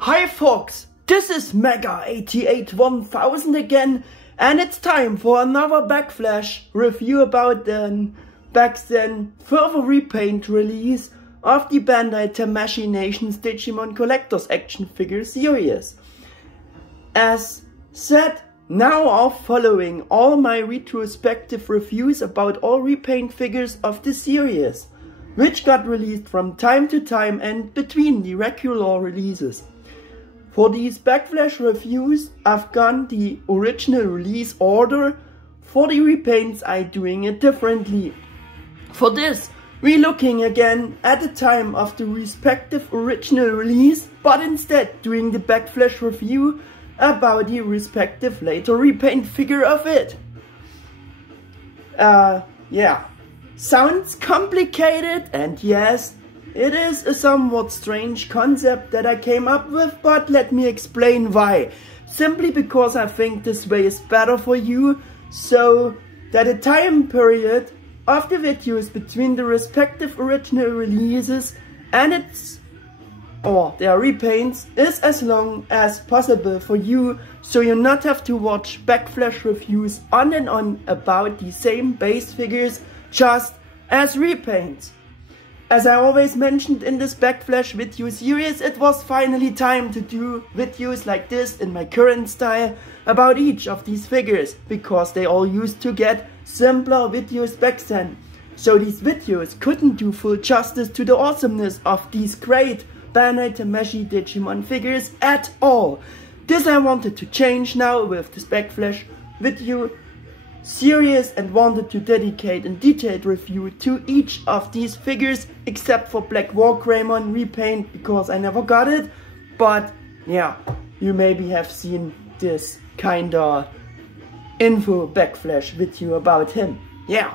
Hi folks, this is Mega881000 again, and it's time for another backflash review about the back then further repaint release of the Bandai Tamashii Nation's Digimon Collectors Action Figures series. As said, now are following all my retrospective reviews about all repaint figures of the series, which got released from time to time and between the regular releases. For these backflash reviews, I've gone the original release order. For the repaints, I'm doing it differently. For this, we're looking again at the time of the respective original release, but instead doing the backflash review about the respective later repaint figure of it. Yeah, sounds complicated, and yes, it is a somewhat strange concept that I came up with, but let me explain why. Simply because I think this way is better for you, so that the time period of the videos between the respective original releases and their repaints is as long as possible for you, so you not have to watch backflash reviews on and on about the same base figures just as repaints. As I always mentioned in this backflash video series, it was finally time to do videos like this in my current style about each of these figures, because they all used to get simpler videos back then. So these videos couldn't do full justice to the awesomeness of these great Bandai Tamashii Digimon figures at all. This I wanted to change now with this backflash video series, and wanted to dedicate a detailed review to each of these figures, except for Black WarGreymon Repaint, because I never got it. But yeah, you maybe have seen this kinda info backflash video about him. Yeah.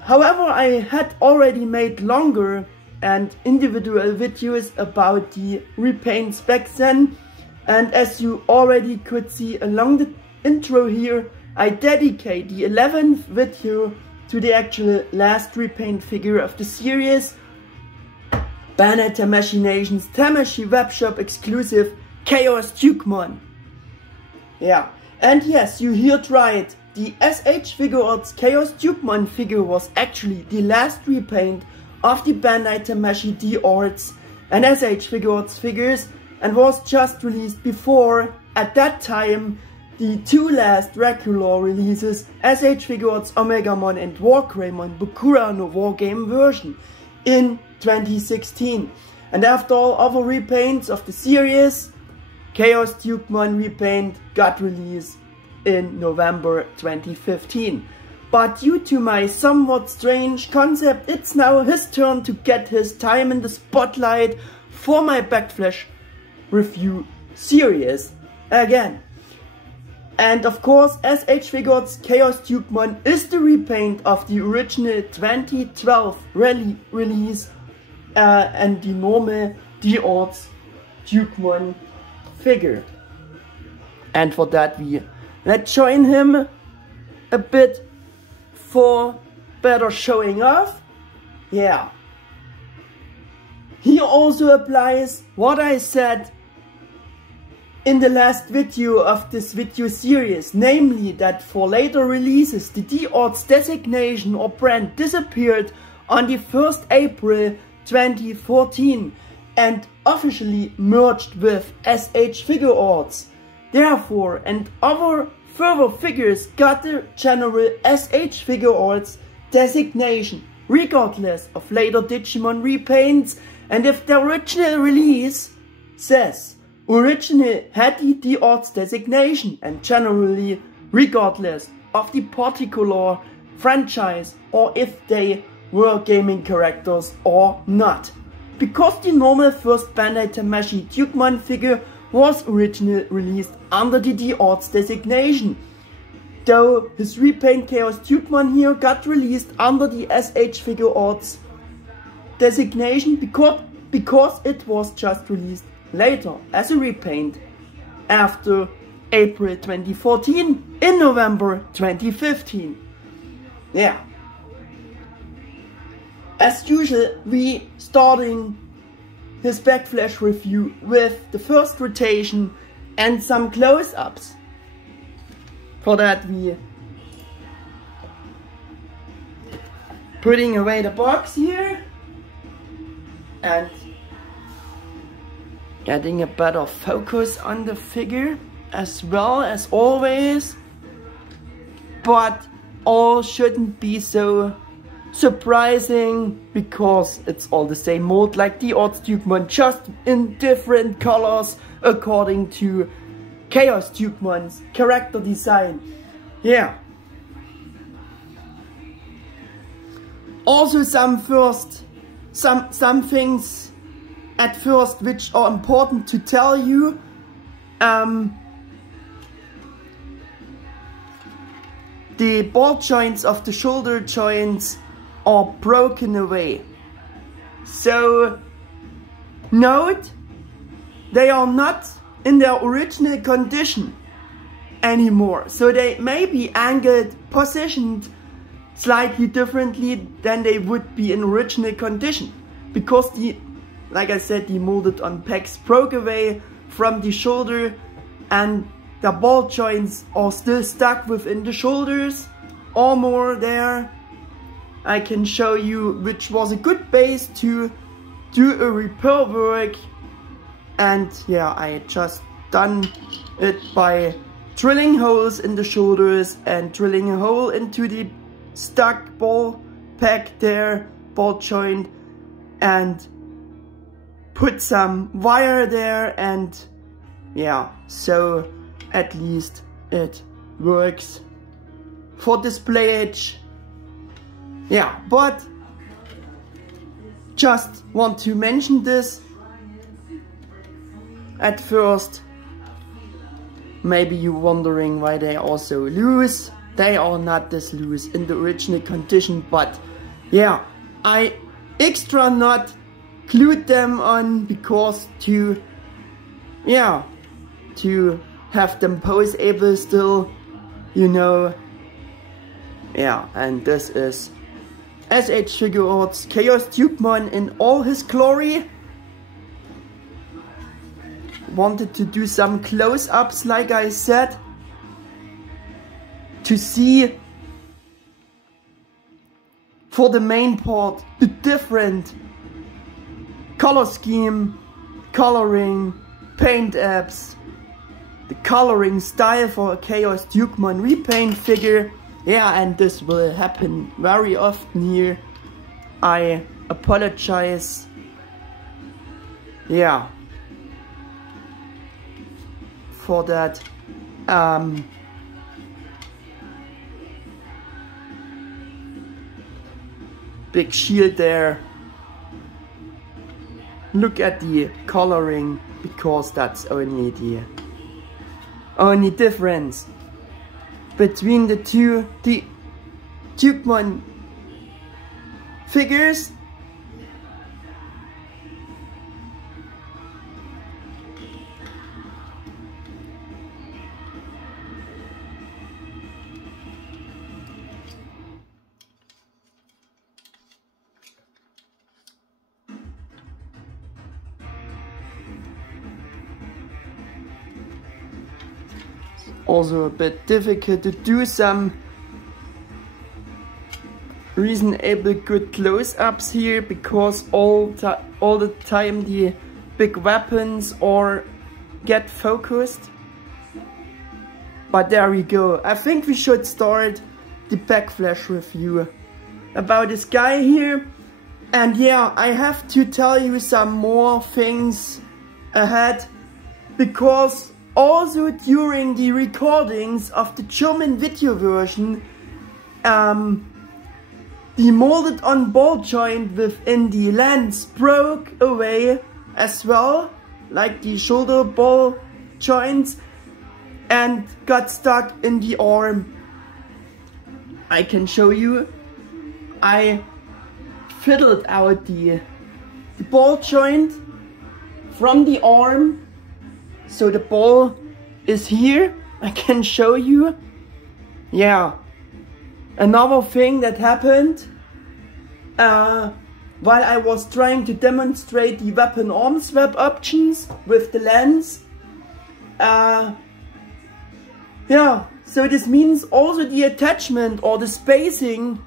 However, I had already made longer and individual videos about the repaints back then, and as you already could see along the intro here, I dedicate the 11th video to the actual last repaint figure of the series, Bandai Tamashii Nation's Tamashii webshop exclusive ChaosDukemon. Yeah, and yes, you heard right, the S.H.Figuarts ChaosDukemon figure was actually the last repaint of the Bandai Tamashii D-Arts and S.H.Figuarts figures, and was just released before, at that time, the two last regular releases, S.H.Figuarts Omegamon and WarGreymon Bokura no Wargame version in 2016. And after all other repaints of the series, ChaosDukemon Repaint got released in November 2015. But due to my somewhat strange concept, it's now his turn to get his time in the spotlight for my backflash review series again. And of course, S.H.Figuarts ChaosDukemon is the repaint of the original 2012 release and the normal D-Arts Dukemon figure. And for that we Let's join him a bit for better showing off. Yeah. Here also applies what I said in the last video of this video series, namely that for later releases the D-Arts designation or brand disappeared on the 1st April 2014 and officially merged with S.H.Figuarts. Therefore, and other further figures got the general S.H.Figuarts designation, regardless of later Digimon repaints, and if the original release says original had the D-Arts designation, and generally regardless of the particular franchise or if they were gaming characters or not. Because the normal first Bandai Tamashii Dukemon figure was originally released under the D-Arts designation, though his repaint ChaosDukemon here got released under the S.H.Figuarts designation because it was just released later as a repaint after April 2014 in November 2015. Yeah. As usual, we starting his backflash review with the first rotation and some close-ups. For that we putting away the box here and getting a better focus on the figure as well as always, but all shouldn't be so surprising because it's all the same mold like D-Arts Dukemon, just in different colors according to ChaosDukemon's character design. Yeah. Also some things at first which are important to tell you. The ball joints of the shoulder joints are broken away. So note, they are not in their original condition anymore. So they may be angled, positioned slightly differently than they would be in original condition. Because like I said, the molded on pegs broke away from the shoulder and the ball joints are still stuck within the shoulders or more there. I can show you which was a good base to do a repair work, and yeah, I just done it by drilling holes in the shoulders and drilling a hole into the stuck ball peg there, ball joint, and put some wire there, and yeah, so at least it works for display age. Yeah, but just want to mention this at first. Maybe you wondering why they are so loose. They are not this loose in the original condition, but yeah, I extra not glued them on because to have them poseable still, you know. Yeah, and this is S.H.Figuarts ChaosDukemon in all his glory. Wanted to do some close-ups, like I said, to see for the main part the different color scheme, coloring, paint apps, the coloring style for a ChaosDukemon Repaint figure. Yeah, and this will happen very often here. I apologize. Yeah, for that. Big shield there. Look at the coloring, because that's only the only difference between the two Dukemon figures. also a bit difficult to do some reasonable good close-ups here, because all the time the big weapons or get focused. But there we go. I think we should start the backflash review about this guy here. And yeah, I have to tell you some more things ahead, because also during the recordings of the German video version, the molded on ball joint within the lens broke away as well, like the shoulder ball joints, and got stuck in the arm. I can show you. I fiddled out the ball joint from the arm, so the ball is here. I can show you. Yeah. Another thing that happened while I was trying to demonstrate the weapon arm swap options with the lens. Yeah, so this means also the attachment or the spacing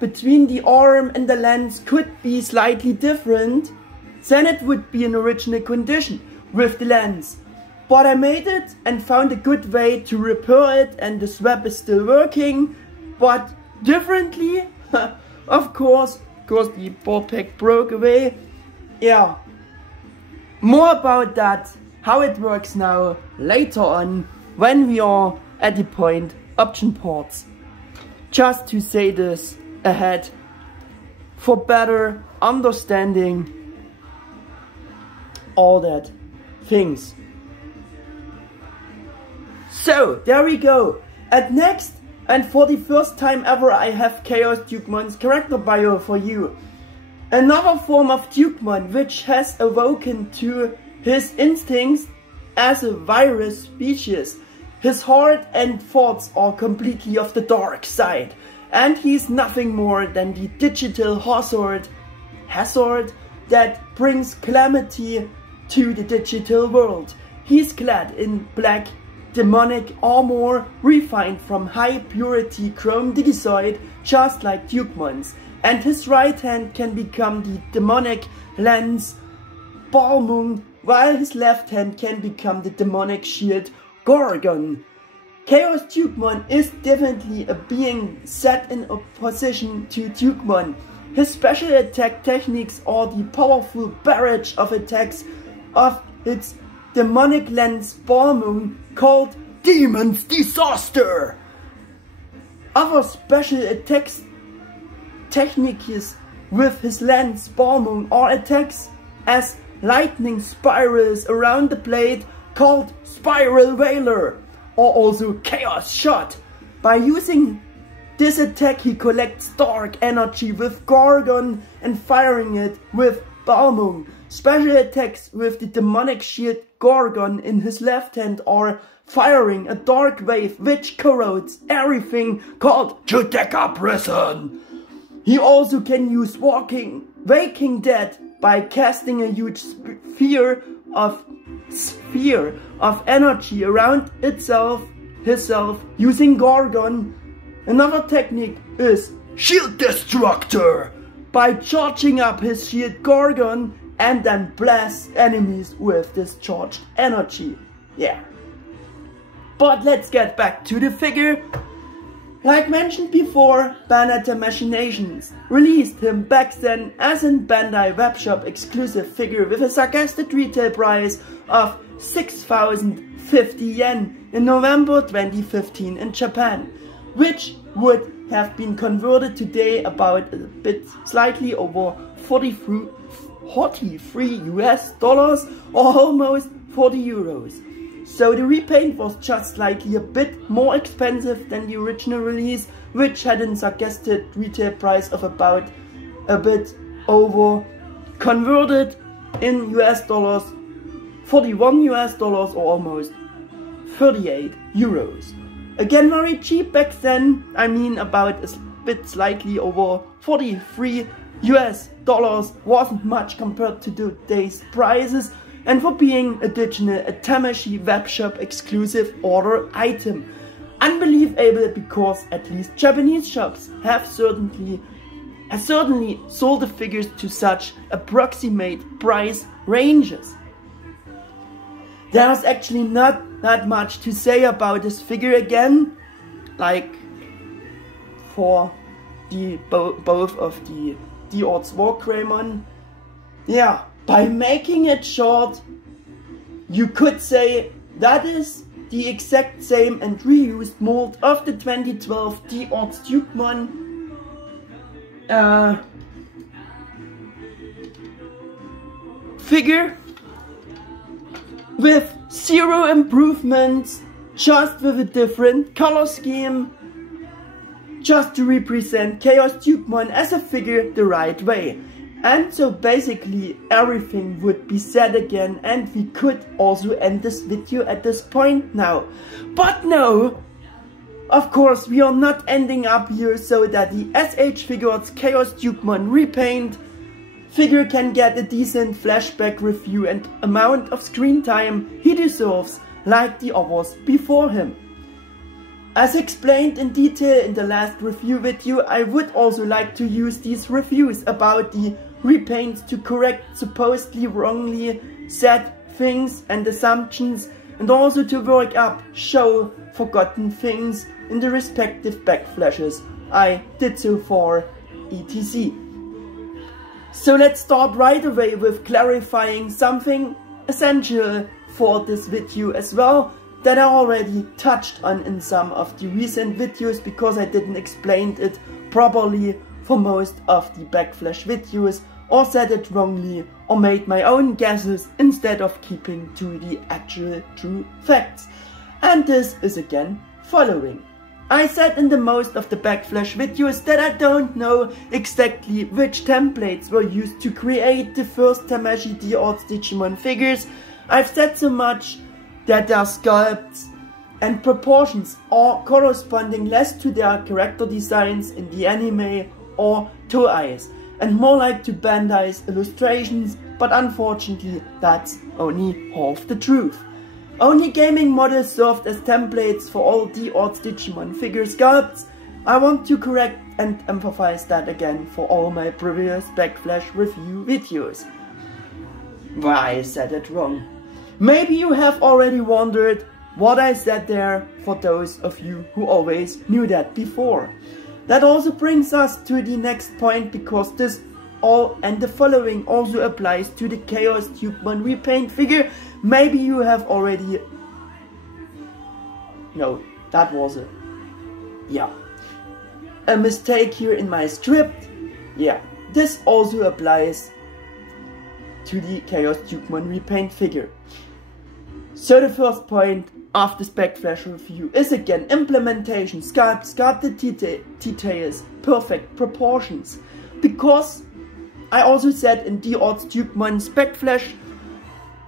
between the arm and the lens could be slightly different than it would be in original condition with the lens. But I made it and found a good way to repair it, and the swap is still working, but differently. Of course, because the ball pack broke away. Yeah, more about that, how it works now, later on, when we are at the point option ports. Just to say this ahead, for better understanding all that things. So, there we go. At next, and for the first time ever, I have ChaosDukemon's character bio for you. Another form of Dukemon which has awoken to his instincts as a virus species. His heart and thoughts are completely of the dark side, and he's nothing more than the digital hazard that brings calamity to the digital world. He's clad in black demonic armor refined from high purity chrome digisoid, just like Dukemon's, and his right hand can become the demonic lens Balmung, while his left hand can become the demonic Schield Gorgon. ChaosDukemon is definitely a being set in opposition to Dukemon. His special attack techniques are the powerful barrage of attacks of its demonic lens Balmung, called Demon's Disaster. Other special attacks techniques with his lens Balmung are attacks as lightning spirals around the blade, called Spiral Whaler, or also Chaos Shot. By using this attack, he collects dark energy with Gorgon and firing it with Balmung. Special attacks with the demonic Schield Gorgon in his left hand are firing a dark wave which corrodes everything, called Judecca Prison. He also can use Waking Dead by casting a huge sphere of energy around himself using Gorgon. Another technique is Shield Destructor, by charging up his Shield Gorgon and then blast enemies with discharged energy. Yeah. But let's get back to the figure. Like mentioned before, Bandai Tamashii released him back then as a Bandai webshop exclusive figure with a suggested retail price of 6,050 yen in November 2015 in Japan, which would have been converted today about a bit slightly over 43 US dollars, or almost 40 euros. So the repaint was just slightly a bit more expensive than the original release, which had a suggested retail price of about a bit over, converted in US dollars, 41 US dollars, or almost 38 euros. Again, very cheap back then. I mean, about a bit slightly over 43 US dollars, wasn't much compared to today's prices. and for being additional a Tamashii webshop exclusive order item. Unbelievable, because at least Japanese shops have certainly sold the figures to such approximate price ranges. There's actually not that much to say about this figure again, like for both of the D-Arts WarGreymon. Yeah, by making it short, you could say that is the exact same and reused mold of the 2012 D-Arts Dukemon figure, with zero improvements, just with a different color scheme, just to represent ChaosDukemon as a figure the right way. And so basically everything would be said again, and we could also end this video at this point now. But no, of course we are not ending up here so that the S.H.Figuarts ChaosDukemon Repaint figure can get a decent flashback review and amount of screen time he deserves like the others before him. As explained in detail in the last review video, I would also like to use these reviews about the repaints to correct supposedly wrongly said things and assumptions, and also to work up show forgotten things in the respective backflashes I did so far, etc. So let's start right away with clarifying something essential for this video as well, that I already touched on in some of the recent videos, because I didn't explain it properly for most of the backflash videos, or said it wrongly, or made my own guesses instead of keeping to the actual true facts. And this is again following. I said in the most of the backflash videos that I don't know exactly which templates were used to create the first Tamashii D-Arts Digimon figures. I've said so much that their sculpts and proportions are corresponding less to their character designs in the anime or toeis, and more like to Bandai's illustrations, but unfortunately that's only half the truth. Only gaming models served as templates for all D-Arts Digimon figure sculpts. I want to correct and emphasize that again for all my previous backflash review videos. Why I said it wrong. Maybe you have already wondered what I said there, for those of you who always knew that before. That also brings us to the next point, because this all and the following also applies to the ChaosDukemon Repaint figure. Maybe you have already... No, that was a mistake here in my script. Yeah, this also applies to the ChaosDukemon Repaint figure. So the first point of this backflash review is again implementation, sculpted details, perfect proportions. Because I also said in D-Arts Dukemon's backflash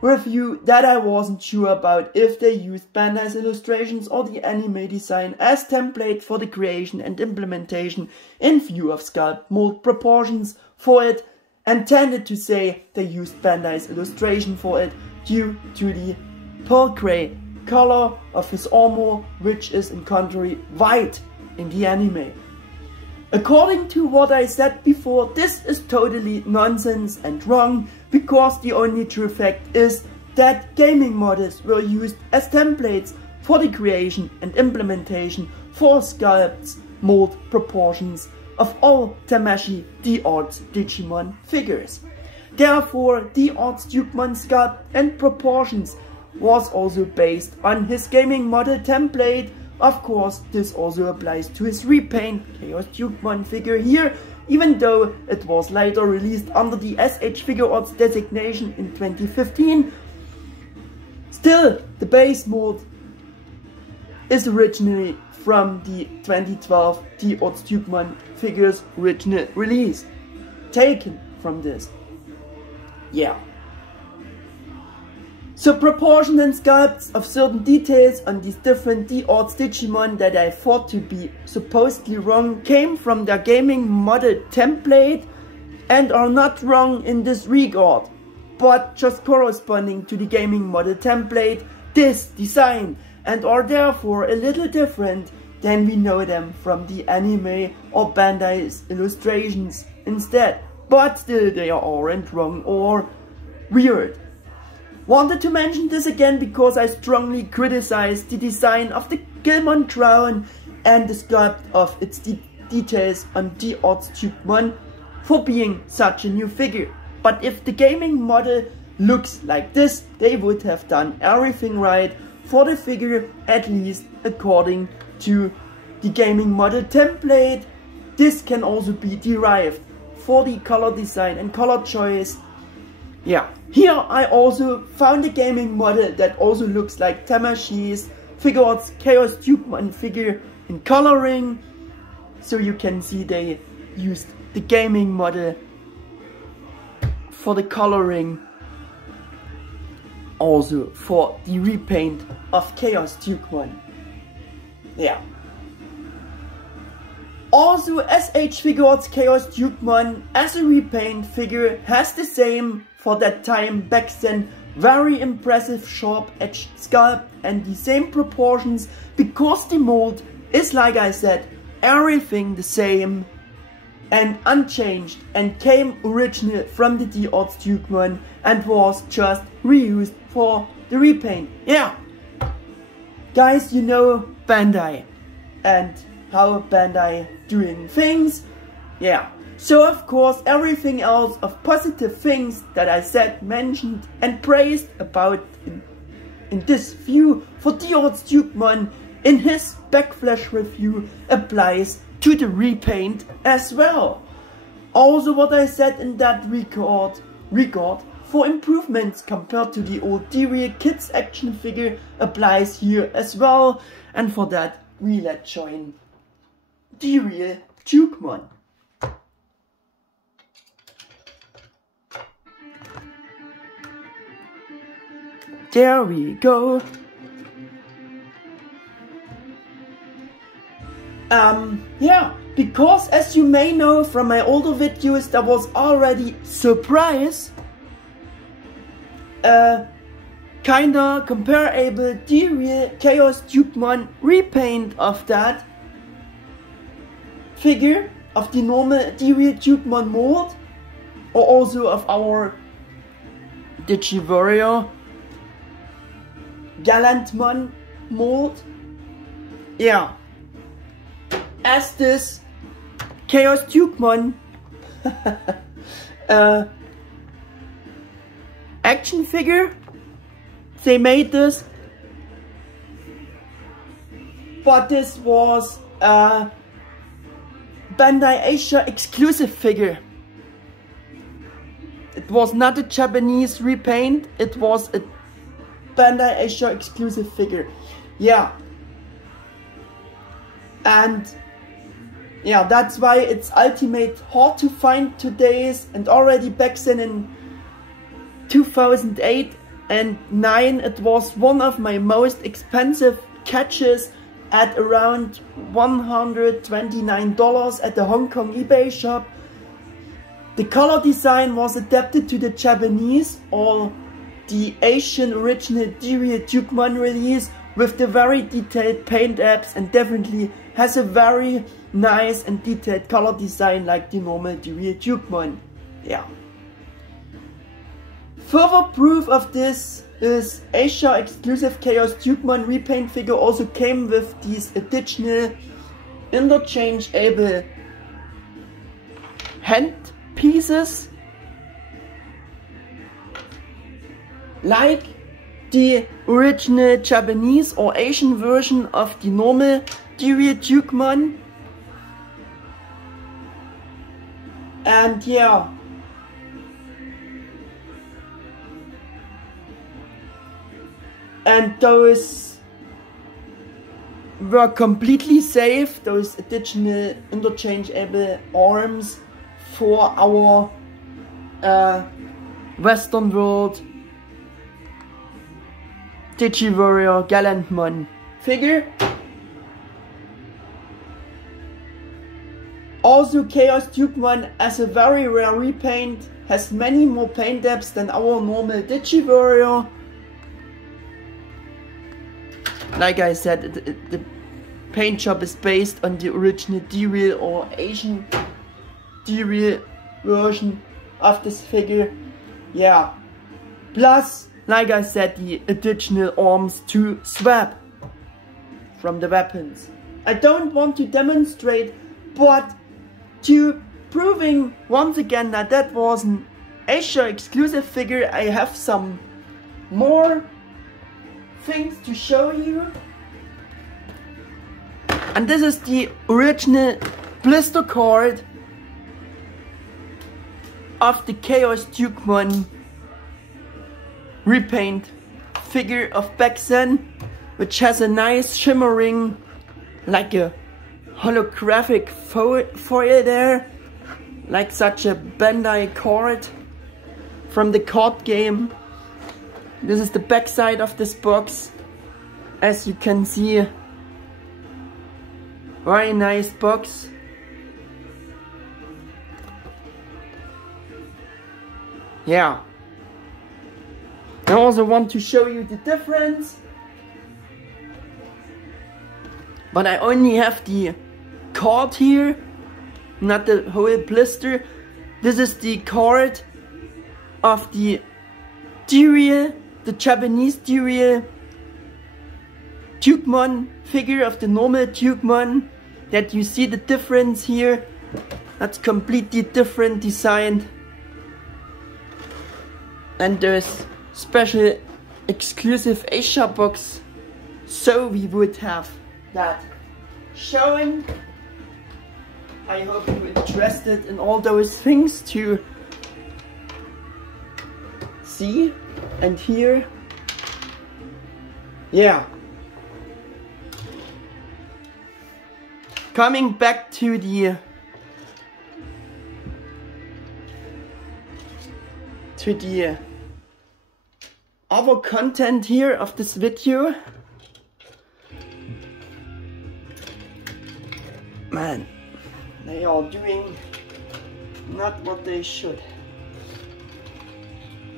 review that I wasn't sure about if they used Bandai's illustrations or the anime design as template for the creation and implementation in view of sculpt mold proportions for it, and tended to say they used Bandai's illustration for it due to the pearl grey color of his armor, which is in contrary white in the anime. According to what I said before, this is totally nonsense and wrong, because the only true fact is that gaming models were used as templates for the creation and implementation for sculpts, mold proportions of all Tamashii D-Arts Digimon figures. Therefore, D-Arts Dukemon sculpt and proportions was also based on his gaming model template. Of course, this also applies to his repaint ChaosDukemon figure here, even though it was later released under the S.H.Figuarts designation in 2015. Still, the base mold is originally from the 2012 D-Arts Dukemon figures original release, taken from this. Yeah. So proportion and sculpts of certain details on these different D-Arts Digimon that I thought to be supposedly wrong came from their gaming model template and are not wrong in this regard. but just corresponding to the gaming model template, this design, and are therefore a little different than we know them from the anime or Bandai's illustrations instead, but still they aren't wrong or weird. Wanted to mention this again because I strongly criticized the design of the Gilmon Crown and the sculpt of its details on D-Arts Dukemon for being such a new figure. But if the gaming model looks like this, they would have done everything right for the figure, at least according to the gaming model template. This can also be derived for the color design and color choice. Yeah, here I also found a gaming model that also looks like Tamashii S.H.Figuarts ChaosDukemon figure in coloring. So you can see they used the gaming model for the coloring, also for the repaint of ChaosDukemon. Yeah. Also, S.H.Figuarts ChaosDukemon as a repaint figure has the same, for that time back then, very impressive sharp edged sculpt and the same proportions, because the mold is, like I said, everything the same and unchanged and came original from the D-Arts Dukemon and was just reused for the repaint. Yeah, guys, you know Bandai and how Bandai doing things. Yeah, so of course everything else of positive things that I said, mentioned and praised about in this view for D-Arts Dukemon in his backflash review applies to the repaint as well. Also what I said in that regard for improvements compared to the old D-Real Kids action figure applies here as well, and for that we let's join D-Real Dukemon. There we go. Yeah, because as you may know from my older videos, there was already surprise kinda comparable D-Real ChaosDukemon repaint of that figure, of the normal D-Real Dukemon mold, or also of our Digiwarrior Gallantmon mold. Yeah, as this ChaosDukemon action figure, they made this, but this was a Bandai Asia exclusive figure. It was not a Japanese repaint, it was a Bandai Asia exclusive figure. Yeah, and yeah, that's why it's ultimate hard to find today's, and already back then in 2008 and 9 it was one of my most expensive catches at around $129 at the Hong Kong eBay shop. The color design was adapted to the Japanese or the Asian original D-Real Dukemon release with the very detailed paint apps, and definitely has a very nice and detailed color design like the normal D-Real Dukemon. Yeah. Further proof of this is Asia exclusive ChaosDukemon Repaint figure also came with these additional interchangeable hand pieces, like the original Japanese or Asian version of the normal D-Real Dukemon. And yeah, and those were completely safe, those additional interchangeable arms for our Western world Digiwarrior Gallantmon figure. Also ChaosDukemon as a very rare repaint has many more paint depths than our normal Digi Warrior. Like I said, the paint job is based on the original D-Real or Asian D-Real version of this figure. Yeah. Plus, like I said, the additional arms to swap from the weapons. I don't want to demonstrate, but to proving once again that that was an Asia exclusive figure, I have some more things to show you. And this is the original blister card of the ChaosDukemon Repaint figure of back then, which has a nice shimmering, like a holographic foil there, like such a Bandai card from the card game. This is the back side of this box. As you can see, very nice box. Yeah. I also want to show you the difference, but I only have the card here, not the whole blister. This is the card of the D-Real, the Japanese D-Real Dukemon figure of the normal Dukemon. That you see the difference here. That's completely different design. And there's special exclusive Asia box, so we would have that showing. I hope you're interested in all those things to see and hear. Yeah. Coming back to the other content here of this video. Man, they are doing not what they should.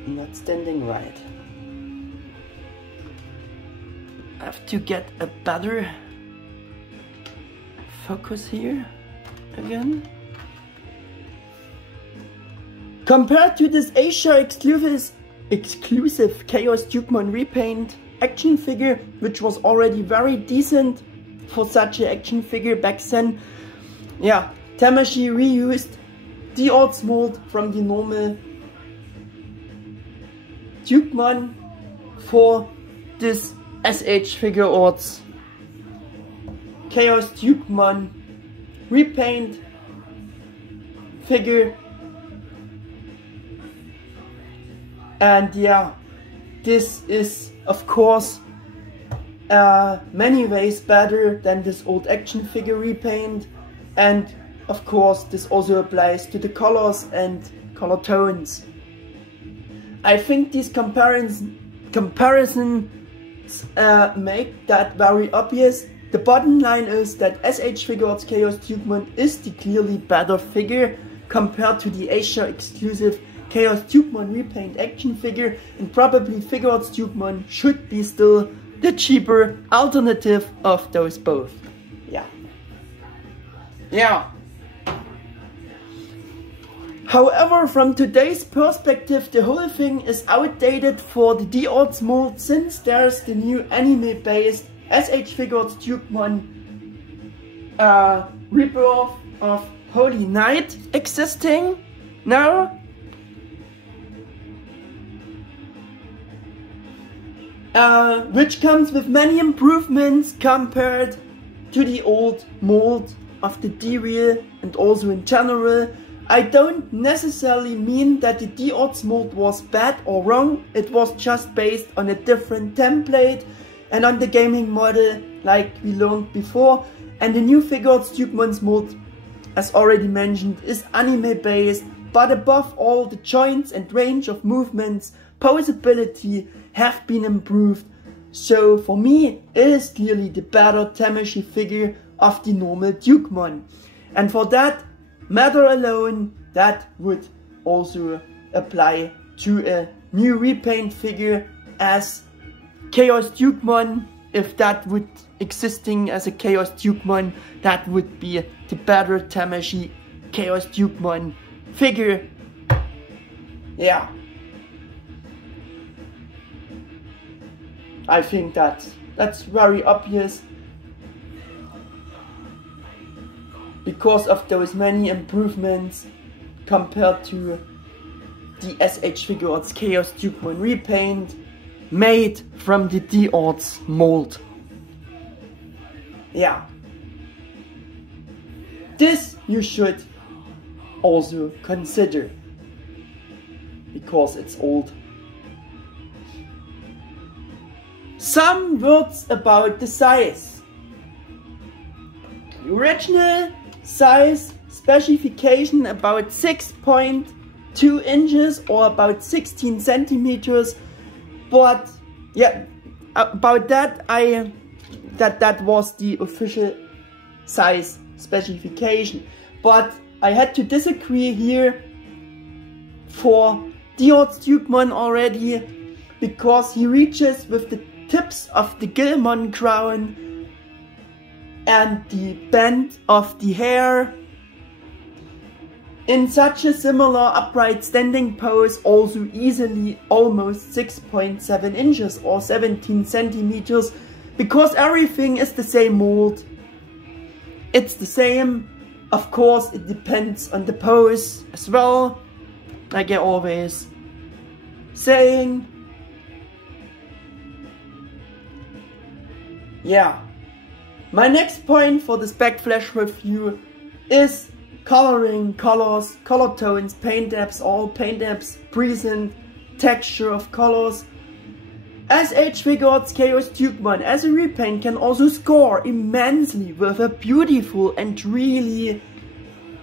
Not standing right. I have to get a better focus here again. Compared to this Asia exclusive ChaosDukemon Repaint action figure, which was already very decent for such an action figure back then. Yeah, Tamashii reused D-Arts mold from the normal Dukemon for this S.H.Figuarts ChaosDukemon Repaint figure. And yeah, this is of course many ways better than this old action figure repaint, and of course this also applies to the colors and color tones. I think these comparisons make that very obvious. The bottom line is that S.H.Figuarts ChaosDukemon is the clearly better figure compared to the Asia exclusive ChaosDukemon Repaint action figure, and probably Figuarts Dukemon should be still the cheaper alternative of those both. Yeah. Yeah. However, from today's perspective, the whole thing is outdated for the D-Arts mold, since there's the new anime-based S.H.Figuarts Dukemon rebirth of Holy Knight existing now. Which comes with many improvements compared to the old mold of the D-Real, and also in general. I don't necessarily mean that the D-Arts mold was bad or wrong, it was just based on a different template and on the gaming model like we learned before. And the new Figuarts Dukemon's mold, as already mentioned, is anime based, but above all the joints and range of movements, posability have been improved. So for me, it is clearly the better Tamashii figure of the normal Dukemon. And for that matter alone, that would also apply to a new repaint figure as ChaosDukemon. If that would existing as a ChaosDukemon, that would be the better Tamashii ChaosDukemon figure. Yeah, I think that's very obvious because of those many improvements compared to the S.H.Figuarts ChaosDukemon Repaint made from the D-Arts mold. Yeah, this you should also consider because it's old. Some words about the size. The original size specification about 6.2 inches or about 16 centimeters, but yeah, about that that was the official size specification, but I had to disagree here for D-Arts Dukemon already, because he reaches with the tips of the Gilmon crown and the bend of the hair in such a similar upright standing pose, also easily almost 6.7 inches or 17 centimeters, because everything is the same mold. It's the same. Of course, it depends on the pose as well, like I always saying. Yeah. My next point for this backflash review is coloring, colors, color tones, paint depths, all paint depths, present, texture of colors. S.H.Figuarts ChaosDukemon as a repaint can also score immensely with a beautiful and really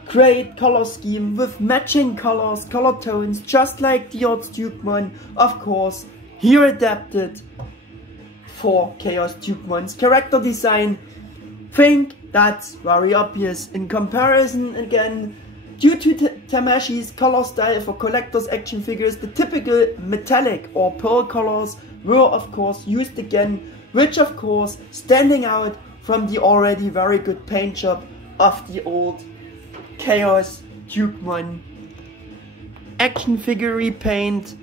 great color scheme with matching colors, color tones, just like D-Arts Dukemon, of course, here adapted for ChaosDukemon's character design. Think that's very obvious. In comparison, again, due to Tamashii's color style for collectors action figures, the typical metallic or pearl colors were of course used again, which of course standing out from the already very good paint job of the old ChaosDukemon action figure repaint.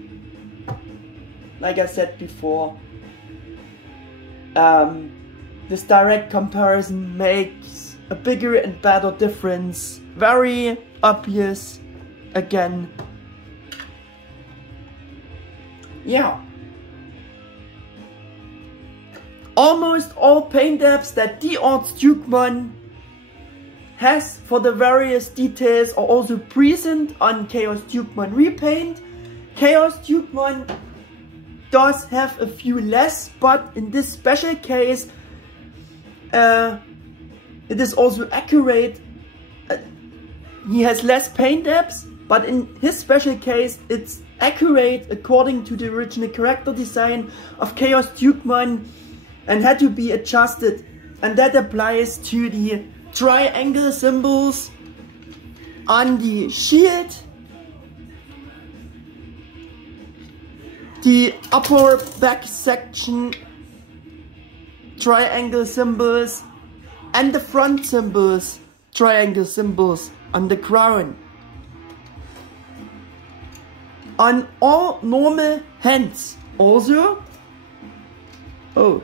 Like I said before, this direct comparison makes a bigger and better difference. Very obvious again. Yeah. Almost all paint depths that D-Arts Dukemon has for the various details are also present on ChaosDukemon Repaint. ChaosDukemon does have a few less, but in this special case it is also accurate. He has less paint depths, but in his special case it's accurate according to the original character design of ChaosDukemon and had to be adjusted, and that applies to the triangle symbols on the shield, the upper back section triangle symbols, and the front symbols, triangle symbols on the crown. On all normal hands also. Oh,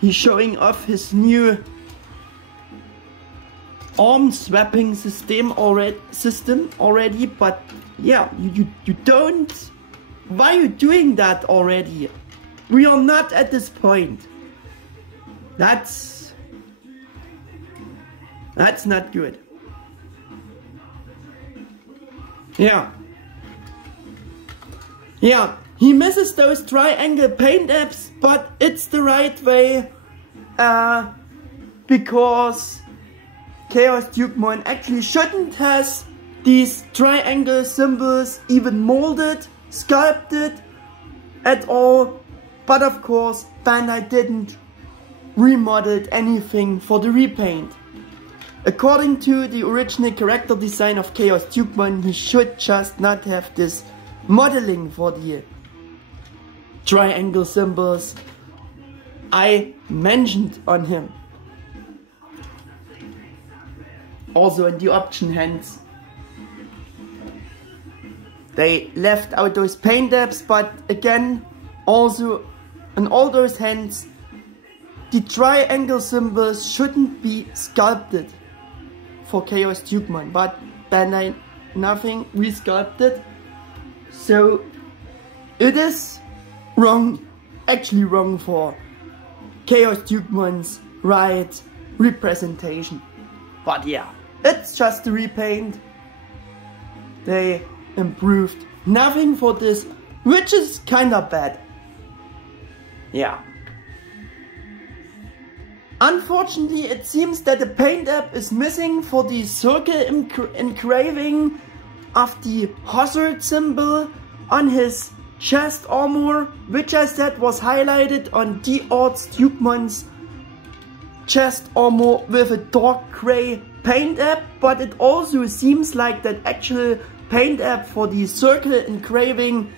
he's showing off his new arm swapping system already, but yeah, you don't. Why are you doing that already? We are not at this point. That's not good. Yeah, he misses those triangle paint apps, but it's the right way, because ChaosDukemon actually shouldn't have these triangle symbols even molded, sculpted at all, but of course Bandai didn't remodel anything for the repaint. according to the original character design of ChaosDukemon, he should just not have this modeling for the triangle symbols I mentioned on him. Also in the option hands, they left out those paint depths, but again, also on all those hands, the triangle symbols shouldn't be sculpted for ChaosDukemon, but Bandai nothing resculpted, so it is wrong, actually wrong for ChaosDukemon's right representation. But yeah, it's just a repaint. They improved nothing for this, which is kinda bad. Yeah. Unfortunately, it seems that the paint app is missing for the circle engraving of the hazard symbol on his chest armor, which I said was highlighted on D-Arts Dukemon's chest armor with a dark grey paint app, but it also seems like that actual paint app for the circle engraving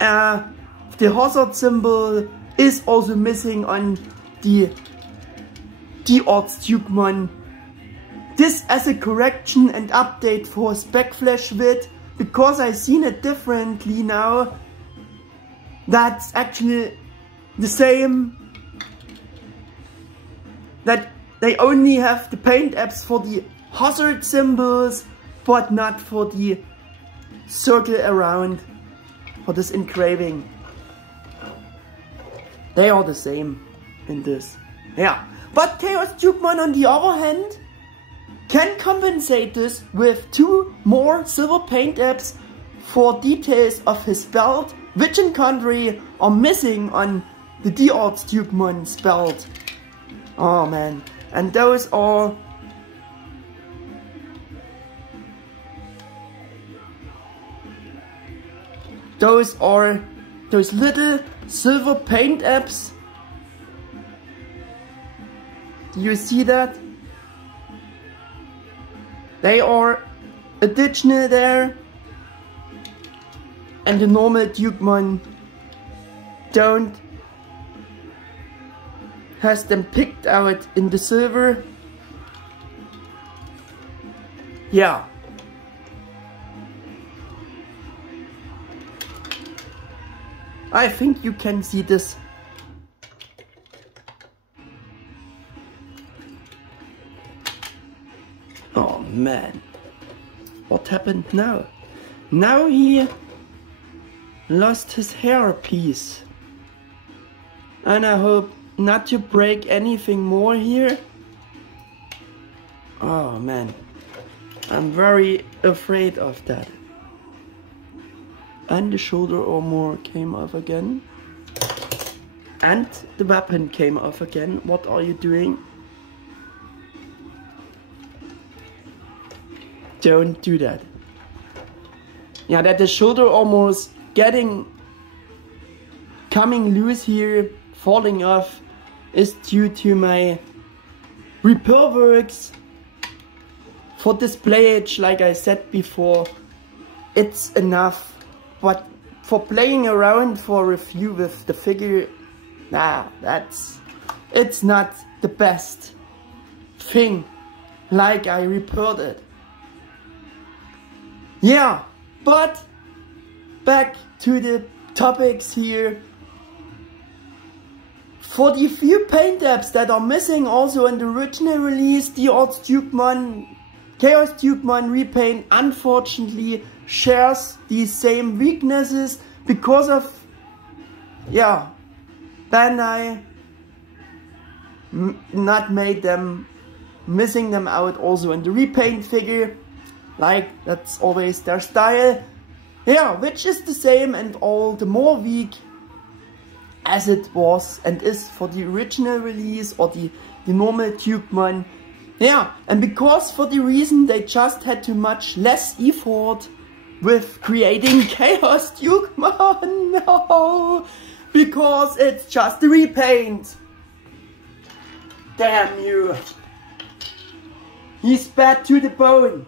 the hazard symbol is also missing on the D-Arts Dukemon. This as a correction and update for backflash vid, because I seen it differently now. That's actually the same, that they only have the paint apps for the hazard symbols, but not for the circle around for this engraving. They are the same in this. Yeah. But ChaosDukemon on the other hand can compensate this with 2 more silver paint apps for details of his belt, which in contrary are missing on the D-Arts Dukemon's belt. Oh man, and those are those little silver paint apps. Do you see that? They are additional there, and the normal Dukemon has them picked out in the silver. Yeah. I think you can see this. Oh man, what happened now? Now he lost his hair piece. And I hope not to break anything more here. Oh man, I'm very afraid of that. And the shoulder armor came off again. And the weapon came off again. What are you doing? Don't do that. Yeah, that the shoulder armor is coming loose here, falling off, is due to my repair works for displayage. Like I said before, it's enough, but for playing around for review with the figure, nah, it's not the best thing, like I repaired it. Yeah, but back to the topics here. For the few paint apps that are missing also in the original release, D-Arts Dukemon, ChaosDukemon Repaint unfortunately shares these same weaknesses because of, yeah, Bandai not made them, missing them out also in the repaint figure. Like, that's always their style. Yeah, which is the same and all the more weak as it was and is for the original release or the normal Dukemon. Yeah, and because for the reason they just had too much less effort with creating ChaosDukemon. No, because it's just a repaint. Damn you. He's bad to the bone.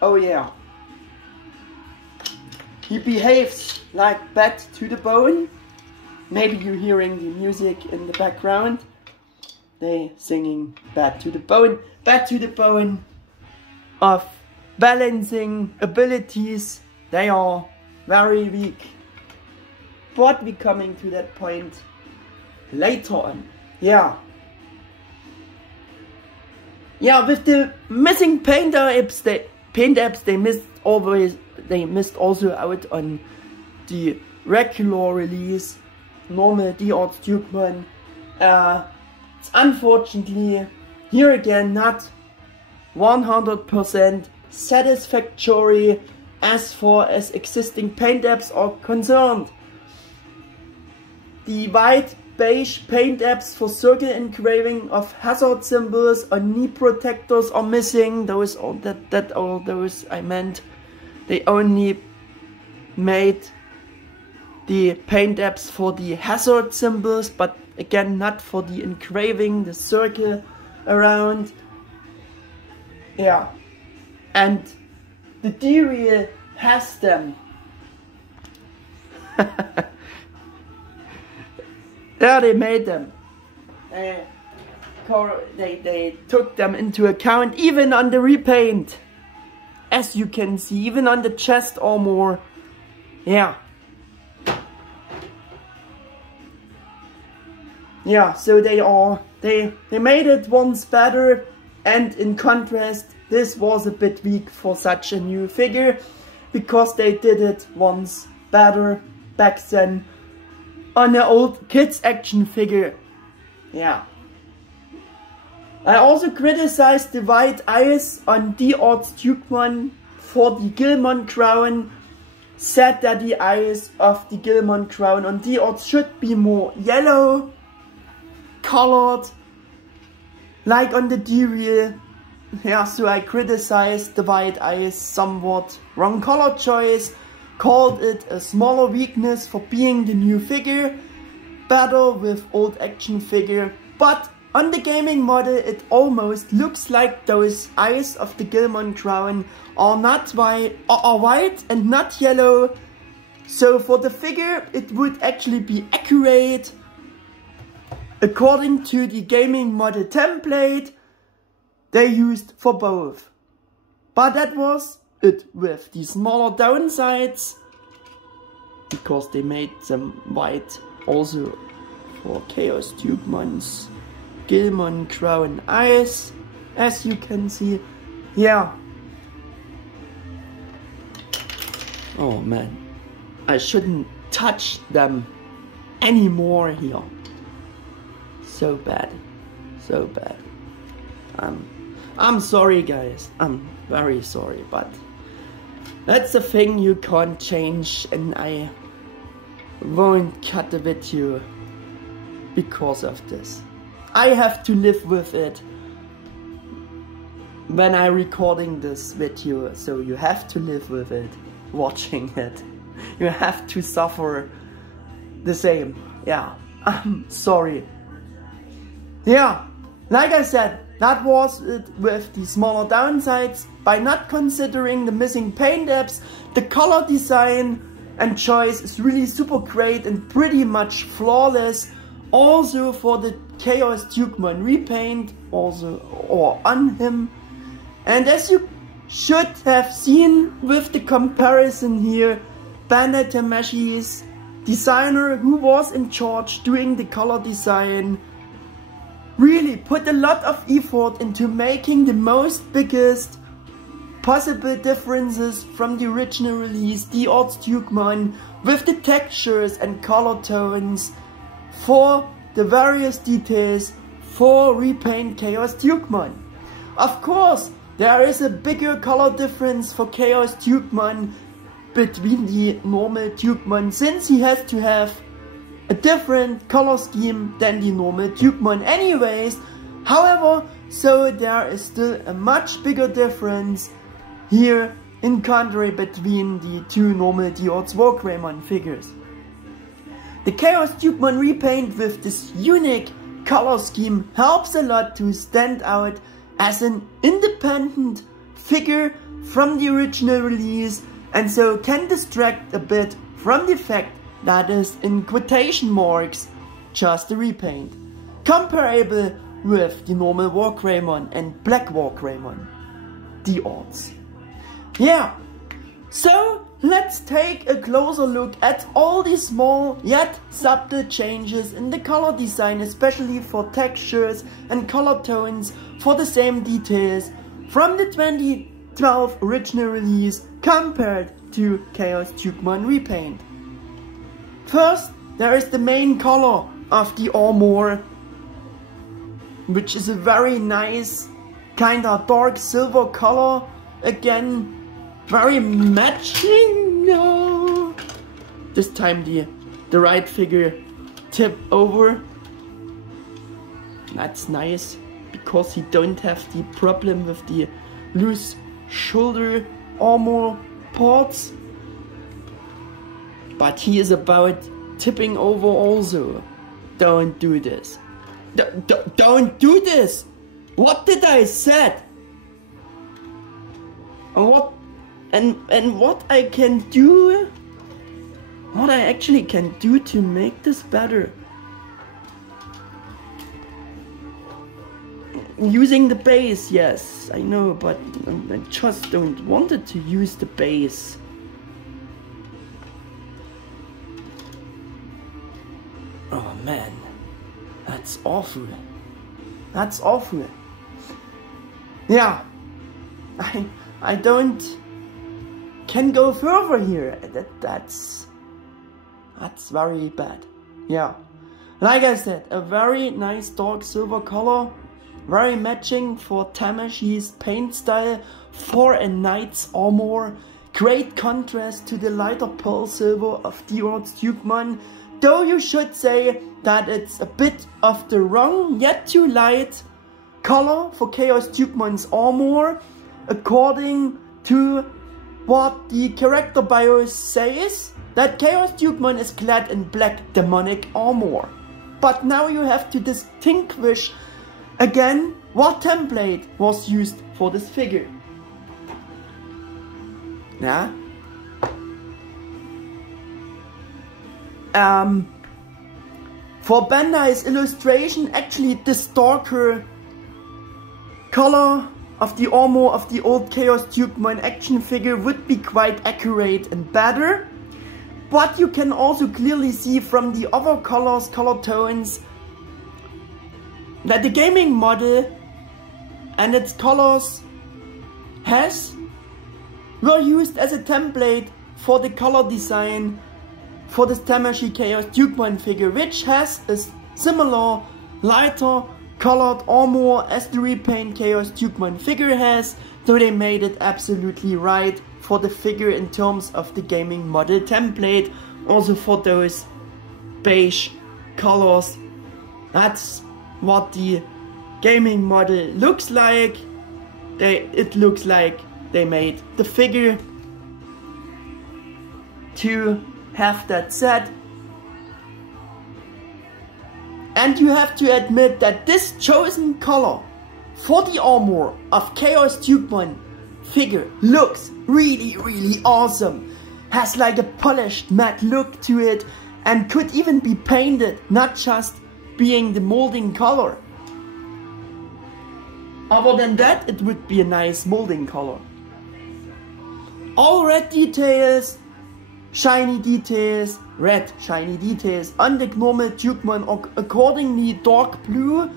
Oh yeah. He behaves like bad to the bone. Maybe you're hearing the music in the background. They singing bad to the bone. Bad to the bone of balancing abilities. They are very weak. But we're coming to that point later on. Yeah. Yeah, with the missing paint apps, they missed also out on the regular release, normal D-Arts Dukemon. It's unfortunately here again not 100% satisfactory as far as existing paint apps are concerned. The white beige paint apps for circle engraving of hazard symbols on knee protectors are missing. Those are those I meant. They only made the paint apps for the hazard symbols, but again not for the engraving, the circle around. Yeah, and the D-Real has them. Yeah, they made them. They took them into account even on the repaint. As you can see, even on the chest armor. Yeah. Yeah, so they made it once better, and in contrast, this was a bit weak for such a new figure, because they did it once better back then on the old kids action figure. Yeah. I also criticized the white eyes on D-Arts Dukemon for the Gilmon crown. Said that the eyes of the Gilmon crown on D-Arts should be more yellow colored, like on the D-Real. Yeah, so I criticized the white eyes somewhat. Wrong color choice. Called it a smaller weakness for being the new figure. Better with old action figure. But on the gaming model it almost looks like those eyes of the Gilmon crown are not white, are white and not yellow. So for the figure it would actually be accurate according to the gaming model template they used for both. But that was it with the smaller downsides, because they made them white also for ChaosDukemon's Gilmon crown eyes, as you can see. Yeah. Oh man, I shouldn't touch them anymore here. So bad, so bad. I'm sorry guys, I'm very sorry, but that's a thing you can't change, and I won't cut the video because of this. I have to live with it when I'm recording this video, so you have to live with it, watching it. You have to suffer the same. Yeah, I'm sorry. Yeah, like I said, that was it with the smaller downsides. By not considering the missing paint apps, the color design and choice is really super great and pretty much flawless. Also for the ChaosDukemon Repaint, also or on him. And as you should have seen with the comparison here, Bandai Tamashii's designer, who was in charge doing the color design, really put a lot of effort into making the biggest possible differences from the original release D-Arts Dukemon, with the textures and color tones for the various details for Repaint ChaosDukemon. Of course, there is a bigger color difference for ChaosDukemon between the normal Dukemon, since he has to have a different color scheme than the normal Dukemon anyways. However, so there is still a much bigger difference here in contrary between the two normal D-Arts WarGreymon figures. The ChaosDukemon Repaint with this unique color scheme helps a lot to stand out as an independent figure from the original release, and so can distract a bit from the fact that is, in quotation marks, just a repaint, comparable with the normal WarGreymon and Black WarGreymon D-Arts. Yeah, so let's take a closer look at all these small yet subtle changes in the color design, especially for textures and color tones for the same details from the 2012 original release compared to ChaosDukemon Repaint. First, there is the main color of the armor, which is a very nice kinda dark silver color. Again, very matching. No, this time the right figure tip over. That's nice because he don't have the problem with the loose shoulder armor parts. But he is about tipping over also. Don't do this. Don't do this! What did I said? And what I can do, what I actually can do to make this better. Using the base, yes, I know, but I just don't want it to use the base. Oh man, that's awful. That's awful. Yeah, I don't can go further here. That's very bad. Yeah, like I said, a very nice dark silver color, very matching for Tamashii's paint style for a knight's armor. Great contrast to the lighter pearl silver of D-Arts Dukemon, though you should say that it's a bit of the wrong yet too light color for ChaosDukemon's armor, according to what the character bio says, that ChaosDukemon is clad in black demonic armor. But now you have to distinguish again what template was used for this figure. Yeah. For Bandai's illustration, actually this darker color of the armor of the old ChaosDukemon action figure would be quite accurate and better. But you can also clearly see from the other colors, color tones, that the gaming model and its colors were used as a template for the color design for this Tamashii ChaosDukemon figure, which has a similar lighter colored armor as the Repaint ChaosDukemon figure has, so they made it absolutely right for the figure in terms of the gaming model template, also for those beige colors. That's what the gaming model looks like. It looks like they made the figure to have that set. And you have to admit that this chosen color for the armor of ChaosDukemon figure looks really, really awesome. Has like a polished matte look to it and could even be painted, not just being the molding color. Other than that, it would be a nice molding color. All red details, shiny details, red shiny details on the normal Dukemon, or accordingly dark blue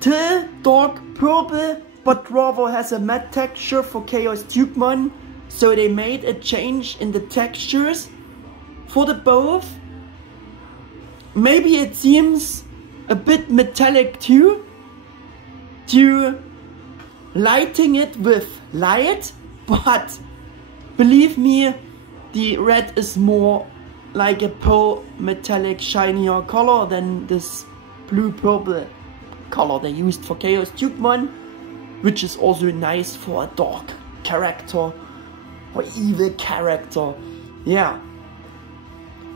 till dark purple, but rather has a matte texture for ChaosDukemon, so they made a change in the textures for the both. Maybe it seems a bit metallic too, to lighting it with light, but believe me, the red is more like a pearl metallic shinier color than this blue purple color they used for ChaosDukemon, which is also nice for a dark character or evil character. Yeah.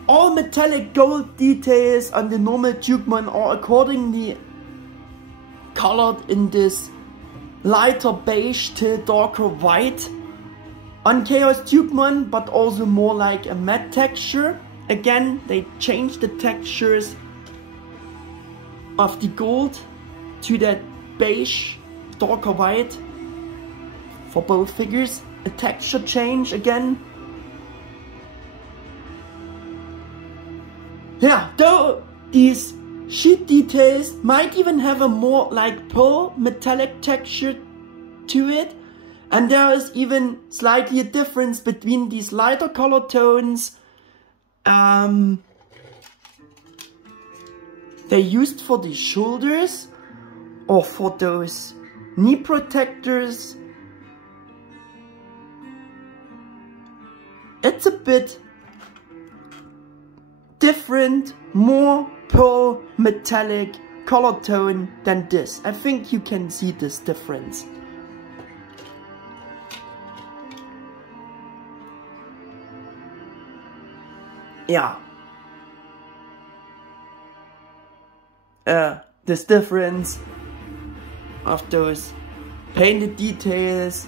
All metallic gold details on the normal Dukemon are accordingly colored in this lighter beige till darker white on ChaosDukemon, but also more like a matte texture. Again, they changed the textures of the gold to that beige, darker white for both figures. A texture change again. Yeah, though these sheet details might even have a more like pearl metallic texture to it, and there is even slightly a difference between these lighter color tones they used for the shoulders or for those knee protectors. It's a bit different, more pearl metallic color tone than this. I think you can see this difference. Yeah. This difference of those painted details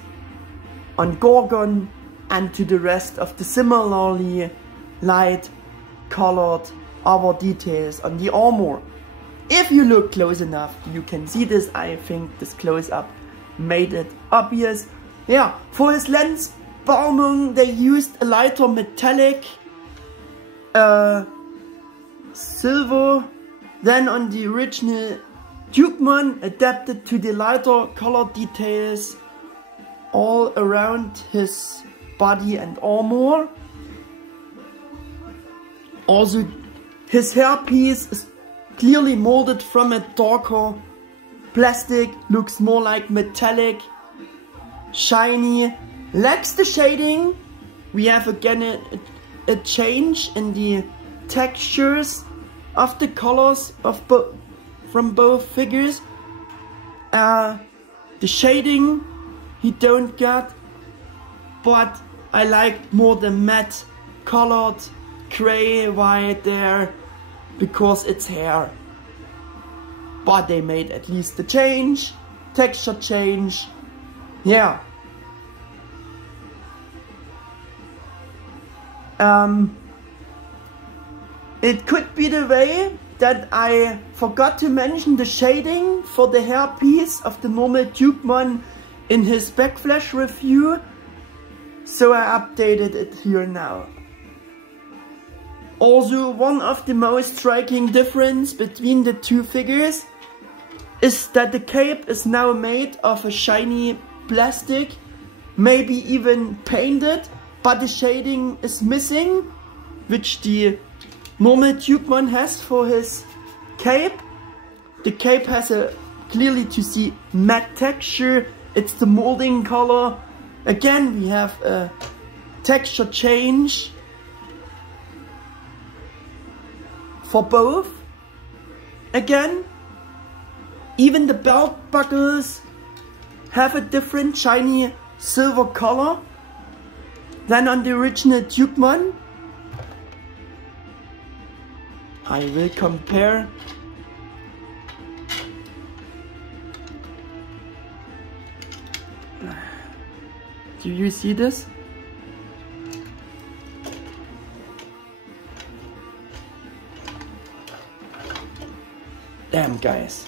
on Gorgon and to the rest of the similarly light colored other details on the armor. If you look close enough, you can see this. I think this close-up made it obvious. Yeah, for his lens Balmung they used a lighter metallic silver than on the original Dukemon, adapted to the lighter color details all around his body and armor. Also, his hairpiece is clearly molded from a darker plastic, looks more like metallic, shiny, lacks the shading. We have again a change in the textures of the colors of from both figures. The shading he don't get, but I like more the matte colored gray white there because it's hair. But they made at least the change, texture change. Yeah. It could be the way that I forgot to mention the shading for the hairpiece of the normal Dukemon in his backflash review, so I updated it here now. Also, one of the most striking difference between the two figures is that the cape is now made of a shiny plastic, maybe even painted, but the shading is missing, which the normal Dukemon has for his cape. The cape has a clearly to see matte texture. It's the molding color. Again, we have a texture change for both. Again, even the belt buckles have a different shiny silver color than on the original Dukemon. I will compare. Do you see this? Damn, guys.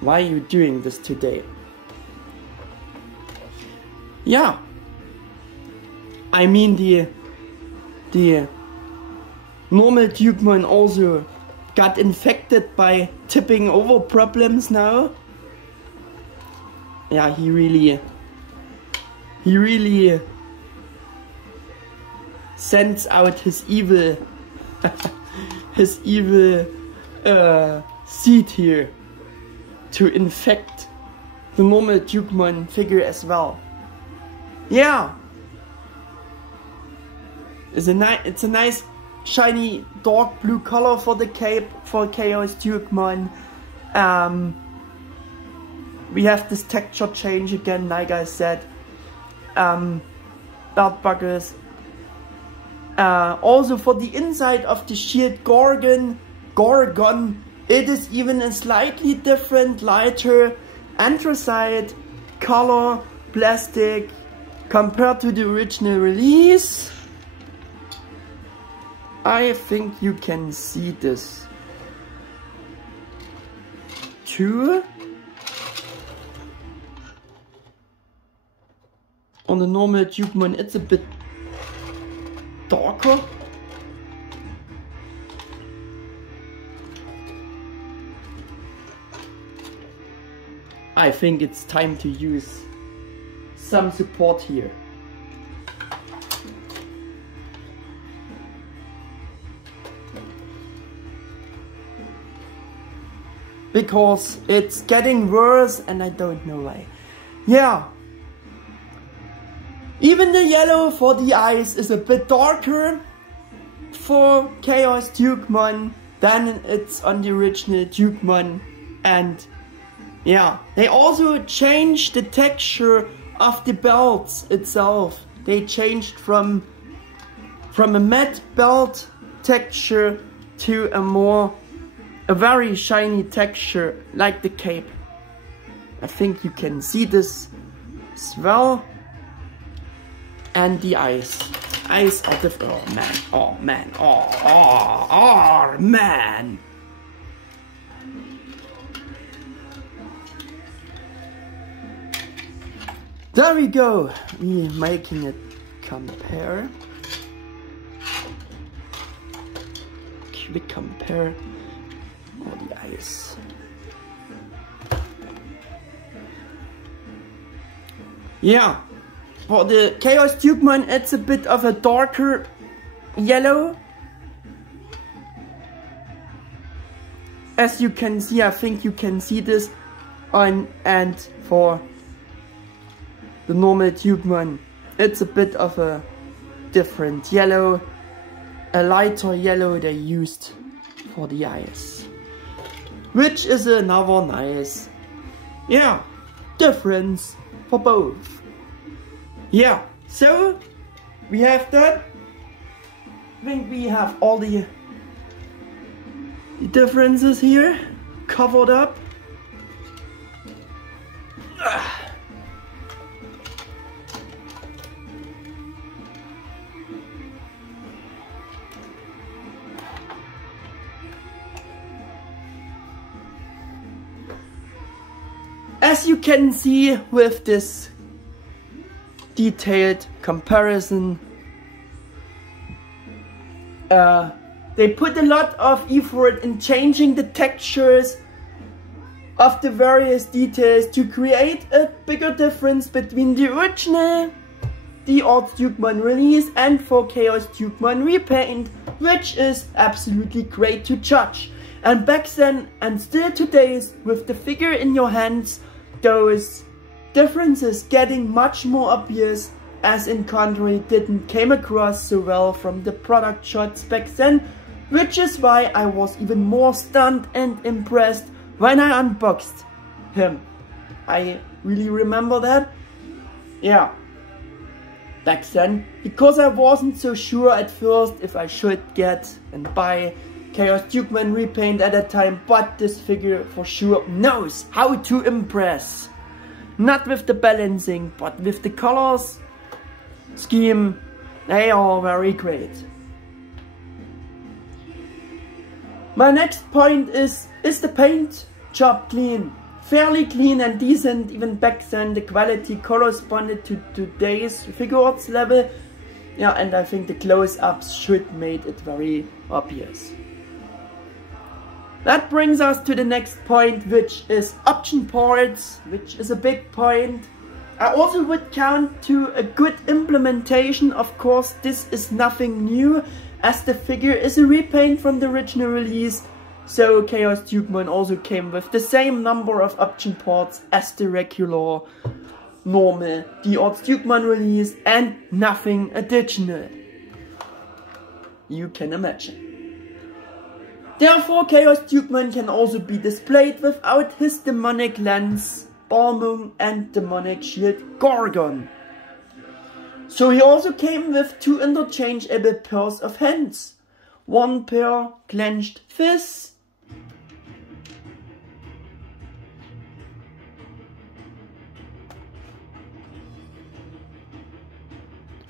Why are you doing this today? Yeah. I mean the normal Dukemon also got infected by tipping over problems now. Yeah, he really sends out his evil his evil seed here to infect the normal Dukemon figure as well. Yeah, it's a nice shiny dark blue color for the cape for ChaosDukemon. We have this texture change again, like I said. Belt buckles. Also for the inside of the Schield Gorgon, it is even a slightly different, lighter anthracite, color, plastic, compared to the original release. I think you can see this too. On the normal Dukemon it's a bit darker. I think it's time to use some support here. Because it's getting worse and I don't know why. Yeah. Even the yellow for the eyes is a bit darker for ChaosDukemon than it's on the original Dukemon. And yeah, they also changed the texture of the belts itself. They changed from a matte belt texture to a very shiny texture like the cape. I think you can see this as well. And the eyes. Eyes are different. Oh man, oh man, oh man. There we go. We're making it compare. Quick compare. All the eyes. Yeah. For the ChaosDukemon, it's a bit of a darker yellow. As you can see, I think you can see this on, and for the normal Dukemon, it's a bit of a different yellow, a lighter yellow they used for the eyes, which is another nice, yeah, difference for both. Yeah, so we have that. I think we have all the differences here covered up. As you can see with this detailed comparison, they put a lot of effort in changing the textures of the various details to create a bigger difference between the original D-Arts Dukemon release and for ChaosDukemon Repaint, which is absolutely great to judge. And back then, and still today, with the figure in your hands, those differences getting much more obvious, as in contrary didn't came across so well from the product shots back then, which is why I was even more stunned and impressed when I unboxed him. I really remember that. Yeah, back then, because I wasn't so sure at first if I should get and buy ChaosDukemon Repaint at that time, but this figure for sure knows how to impress. Not with the balancing, but with the colors scheme, they are very great. My next point is the paint job clean? Fairly clean and decent. Even back then the quality corresponded to today's Figuarts level. Yeah, and I think the close-ups should made it very obvious. That brings us to the next point, which is option parts, which is a big point. I also would count to a good implementation. Of course, this is nothing new, as the figure is a repaint from the original release. So ChaosDukemon also came with the same number of option parts as the regular, normal D-Arts Dukemon release, and nothing additional. You can imagine. Therefore, ChaosDukemon can also be displayed without his demonic lens, Balmung, and demonic Schield Gorgon. So he also came with 2 interchangeable pairs of hands. 1 pair clenched fists,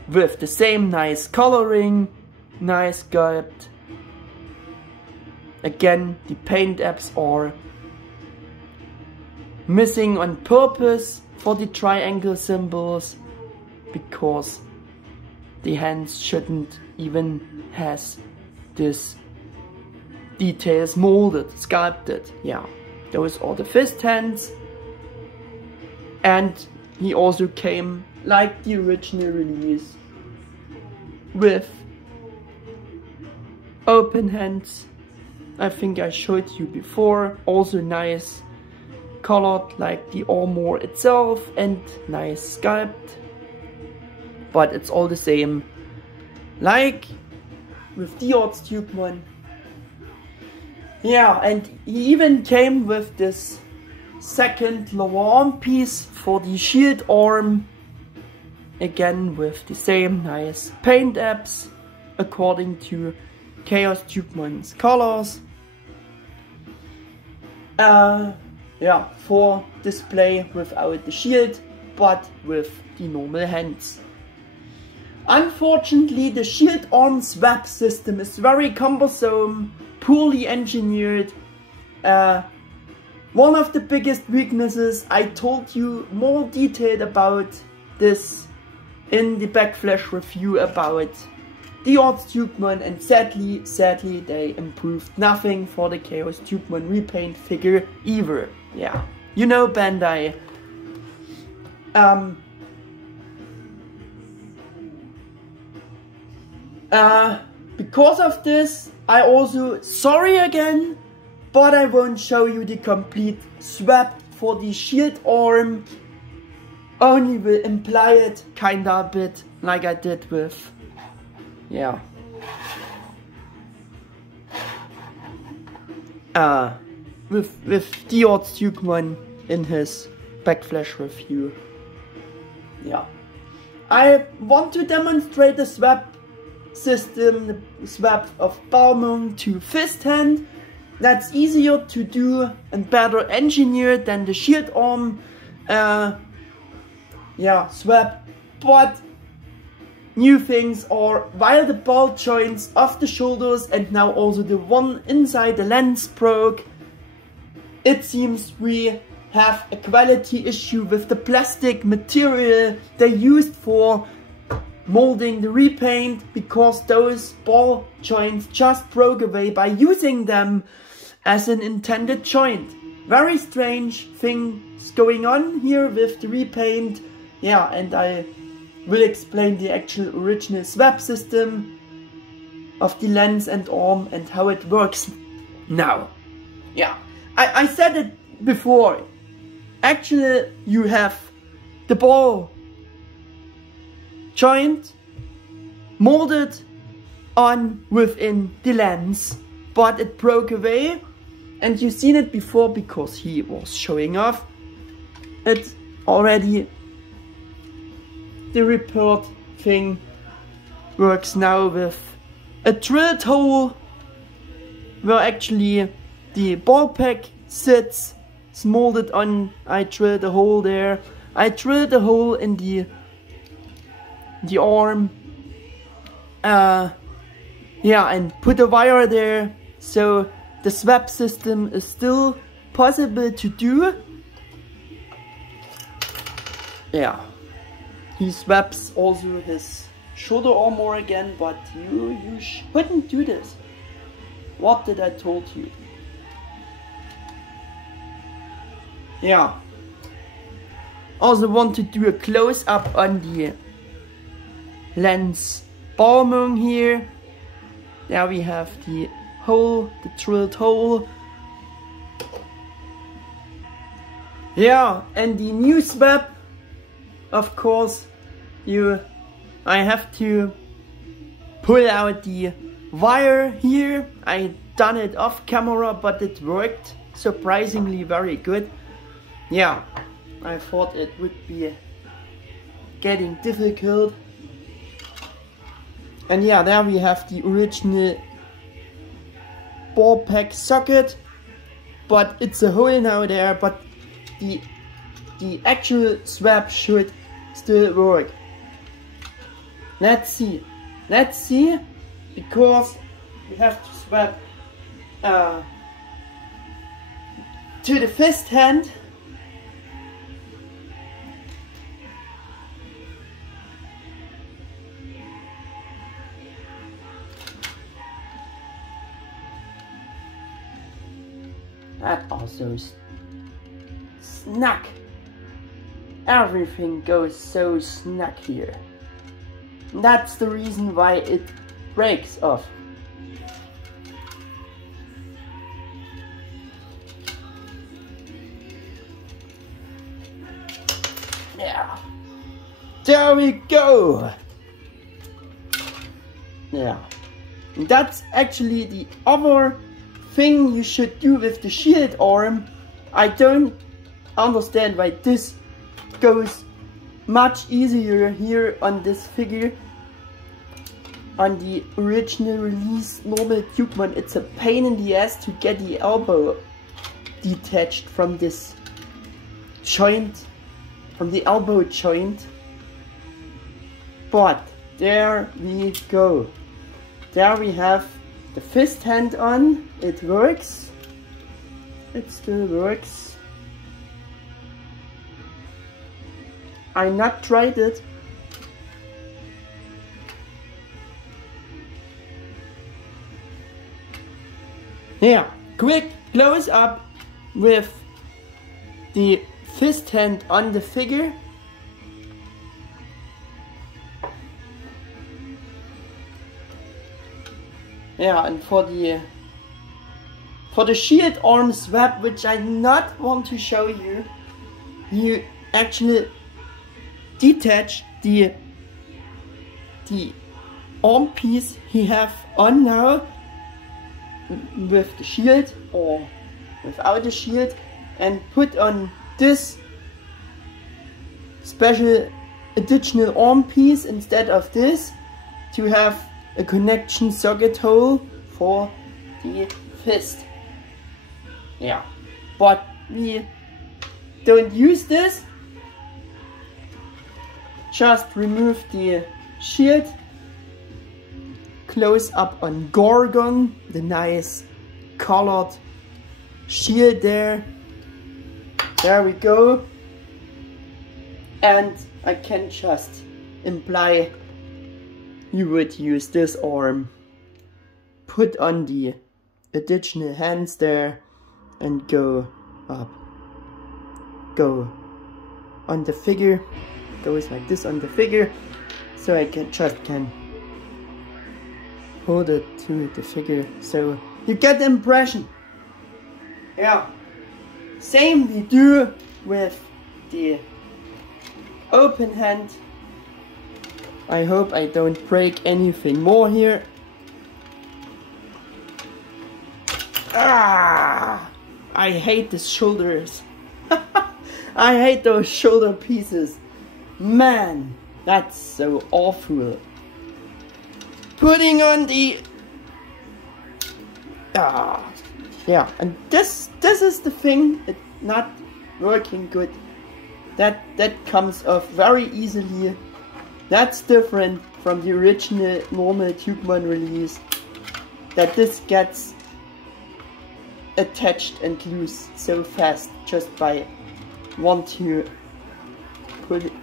with the same nice coloring, nice sculpt. Again, the paint apps are missing on purpose for the triangle symbols, because the hands shouldn't even has this details molded, sculpted. Yeah, those are the fist hands. And he also came like the original release with open hands. I think I showed you before. Also nice colored like the armor itself and nice sculpt. But it's all the same like with D-Arts Dukemon. Yeah, and he even came with this second lower arm piece for the shield arm. Again with the same nice paint apps according to ChaosDukemon's colors. Yeah, for display without the shield, but with the normal hands. Unfortunately, the shield arm swap system is very cumbersome, poorly engineered. One of the biggest weaknesses, I told you more detailed about this in the backflash review about D-Arts Dukemon, and sadly they improved nothing for the ChaosDukemon Repaint figure either. Yeah, you know Bandai. Because of this, I also, sorry again, but I won't show you the complete swap for the shield arm. Only will imply it kinda a bit like I did with, yeah, with D-Arts Dukemon in his backflash review. Yeah, I want to demonstrate the swap system, the swap of Balmung to fist hand. That's easier to do and better engineered than the shield arm swap. But new things are, while the ball joints of the shoulders and now also the one inside the lens broke, it seems we have a quality issue with the plastic material they used for molding the repaint, because those ball joints just broke away by using them as an intended joint. Very strange things going on here with the repaint. Yeah, and I will explain the actual original swap system of the lens and arm and how it works now. Yeah, I said it before. Actually, you have the ball joint molded on within the lens, but it broke away, and you've seen it before because he was showing off it already. The repaired thing works now with a drilled hole where actually the ball pack sits. It's molded on. I drilled a hole there. I drilled a hole in the arm. Yeah, and put a wire there. So the swap system is still possible to do. Yeah. He swaps also his shoulder armor again, but you shouldn't do this. What did I told you? Yeah. Also want to do a close up on the lens Balmung here. There we have the hole, the drilled hole. Yeah, and the new swap, of course, I have to pull out the wire here. I done it off camera, but it worked surprisingly very good. Yeah, I thought it would be getting difficult. And yeah, there we have the original ball pack socket, but it's a hole now there, but the actual swap should still work. let's see. Let's see, because we have to swap to the fist hand. That also snug. Everything goes so snug here. That's the reason why it breaks off. Yeah. There we go. Yeah. And that's actually the other thing you should do with the shield arm. I don't understand why this goes much easier here on this figure. On the original release normal Dukemon, it's a pain in the ass to get the elbow detached from this joint, from the elbow joint. But there we go. There we have the fist hand on. It works. It still works. I not tried it. Yeah, quick close up with the fist hand on the figure. Yeah, and for the shield arm swap, which I not want to show you, you actually detach the arm piece he have on now with the shield or without the shield, and put on this special additional arm piece instead of this to have a connection socket hole for the fist. Yeah, but we don't use this. Just remove the shield. Close up on Gorgon, the nice colored shield there. There we go. And I can just imply you would use this arm. Put on the additional hands there and go up. Go on the figure. Goes like this on the figure. So I can hold it to the figure, so you get the impression. Yeah, same we do with the open hand. I hope I don't break anything more here. Ah, I hate the shoulders. I hate those shoulder pieces. Man, that's so awful. Putting on the yeah, and this is the thing. It's not working good. That comes off very easily. That's different from the original normal Dukemon release. That this gets attached and loose so fast just by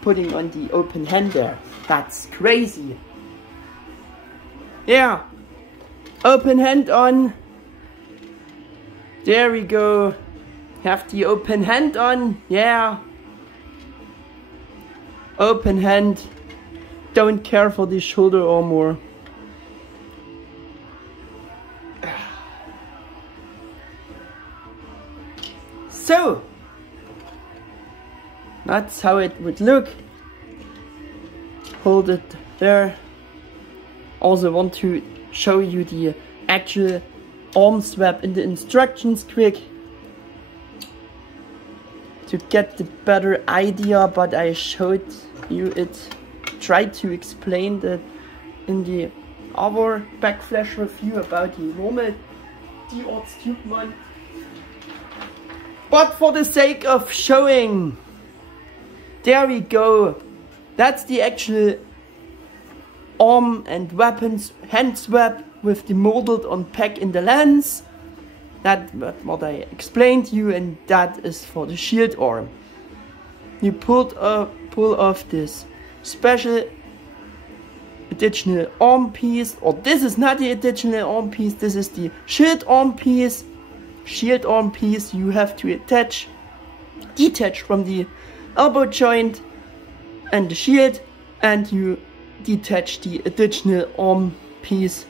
putting on the open hand there. That's crazy. Yeah, open hand on. There we go. Have the open hand on. Yeah. Open hand. Don't care for the shoulder armor. So, that's how it would look. Hold it there. Also want to show you the actual arm swap in the instructions quick to get the better idea, but I showed you it, tried to explain that in the other backflash review about the normal D-Arts Dukemon. But for the sake of showing, there we go. That's the actual arm and weapons hand swap with the molded on pack in the lens. That's what I explained to you, and that is for the shield arm. You pull off this special additional arm piece, or this is not the additional arm piece, this is the shield arm piece. Shield arm piece you have to detach from the elbow joint and the shield, and you detach the additional arm piece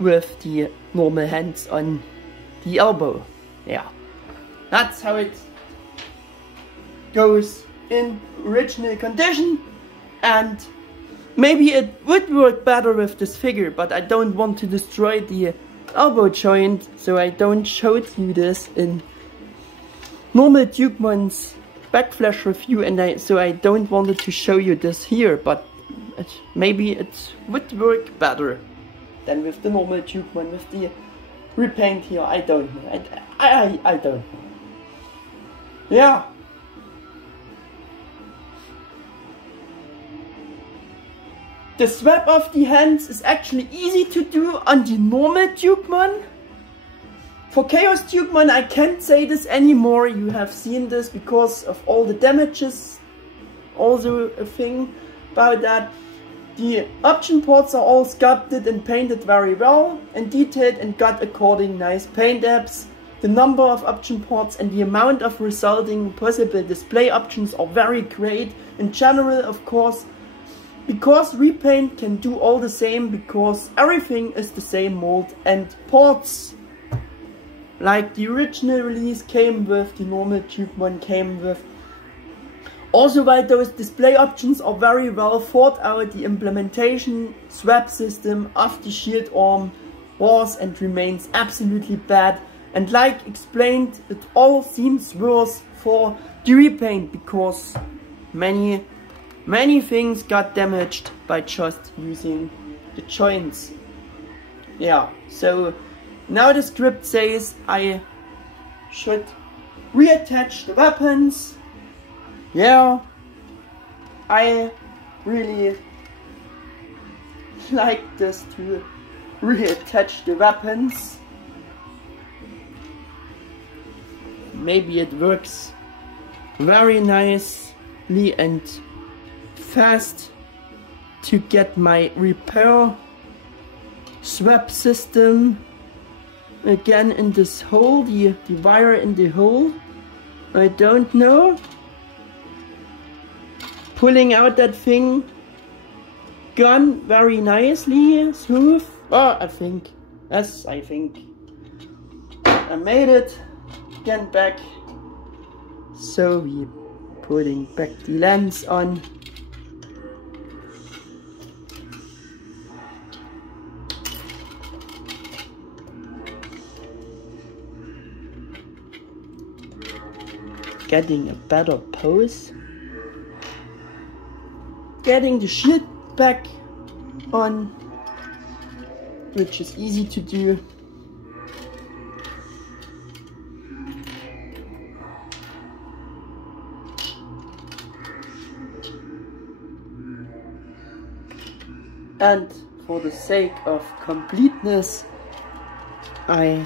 with the normal hands on the elbow. Yeah, that's how it goes in original condition, and maybe it would work better with this figure, but I don't want to destroy the elbow joint, so I don't show you this in normal Dukemon's backflash review, and so I don't want to show you this here, but maybe it would work better than with the normal Dukemon with the repaint here. I don't know. I don't know. Yeah. The swap of the hands is actually easy to do on the normal Dukemon. For ChaosDukemon I can't say this anymore. You have seen this because of all the damages. Also a thing about that. The option ports are all sculpted and painted very well and detailed and got according nice paint apps. The number of option ports and the amount of resulting possible display options are very great. In general, of course, because repaint can do all the same, because everything is the same mold and ports like the original release came with, the normal Dukemon came with. Also, while those display options are very well thought out, the implementation swap system of the shield arm was and remains absolutely bad. And like explained, it all seems worse for the repaint because many things got damaged by just using the joints. Yeah, so now the script says I should reattach the weapons. Yeah, I really like this to reattach the weapons. Maybe it works very nicely and fast to get my repair swap system again in this hole, the wire in the hole. I don't know. Pulling out that thing gone very nicely, smooth. Oh, I think I made it again back. So we putting back the lens on. Getting a better pose. Getting the shield back on, which is easy to do. And for the sake of completeness, I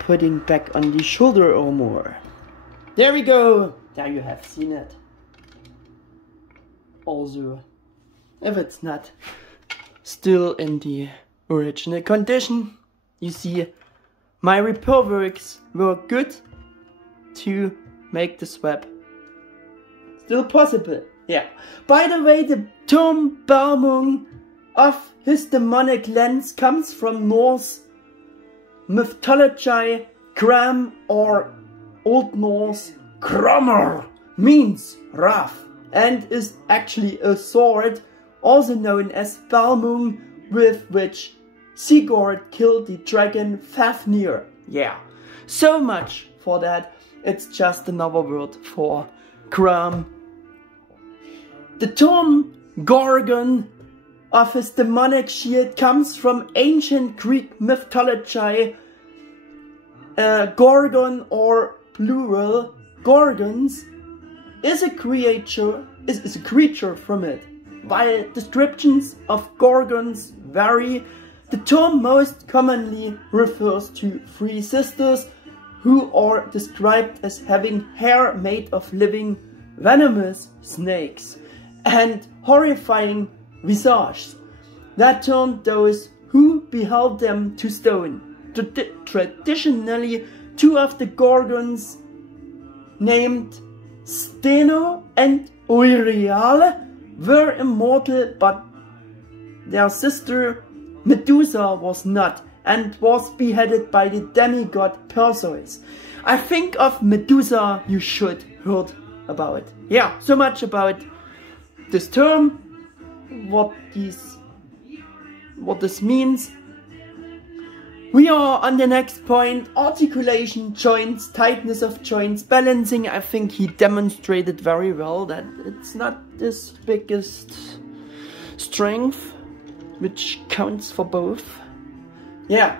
putting back on the shoulder armor. There we go! There you have seen it. Also, if it's not still in the original condition, you see my repair works were good to make the swap still possible. Yeah. By the way, the term Balmung of his demonic lens comes from Norse mythology. Gram, or Old Norse Krommer, means wrath and is actually a sword, also known as Balmung, with which Sigurd killed the dragon Fafnir. Yeah, so much for that. It's just another word for Gram. The term Gorgon of his demonic shield comes from ancient Greek mythology. Gorgon, or plural Gorgons, is a creature from it. while descriptions of Gorgons vary, the term most commonly refers to three sisters who are described as having hair made of living venomous snakes and horrifying visages that turned those who beheld them to stone. Traditionally, two of the Gorgons, named Steno and Euryale, were immortal, but their sister Medusa was not, and was beheaded by the demigod Perseus. I think of Medusa you should heard about. Yeah, so much about this term, what this means. We are on the next point: articulation, joints, tightness of joints, balancing. I think he demonstrated very well that it's not this biggest strength, which counts for both. Yeah,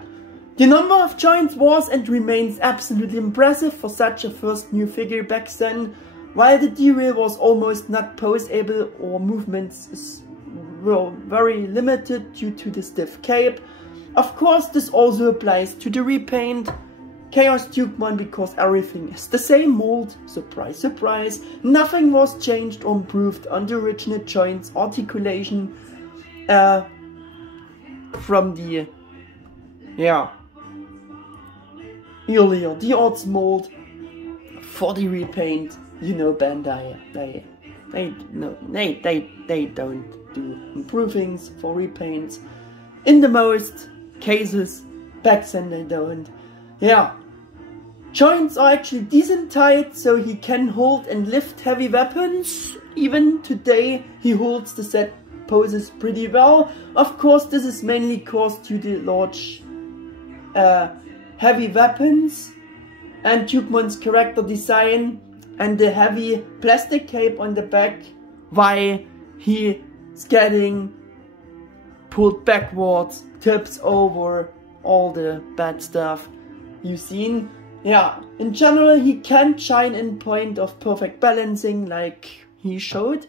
the number of joints was and remains absolutely impressive for such a first new figure back then, while the D-Real was almost not pose-able or movements were very limited due to the stiff cape. Of course, this also applies to the repaint ChaosDukemon, because everything is the same mold. Surprise, surprise. Nothing was changed or improved on the original joints articulation from the earlier D-Arts mold. For the repaint, you know, Bandai, they don't do improvings for repaints. In the most cases, back then they don't. Yeah, joints are actually decent tight, so he can hold and lift heavy weapons. Even today, he holds the set poses pretty well. Of course, this is mainly caused to the large heavy weapons and Dukemon's character design and the heavy plastic cape on the back, while he is getting pulled backwards, tips over, all the bad stuff you've seen. Yeah, in general he can't shine in point of perfect balancing like he showed.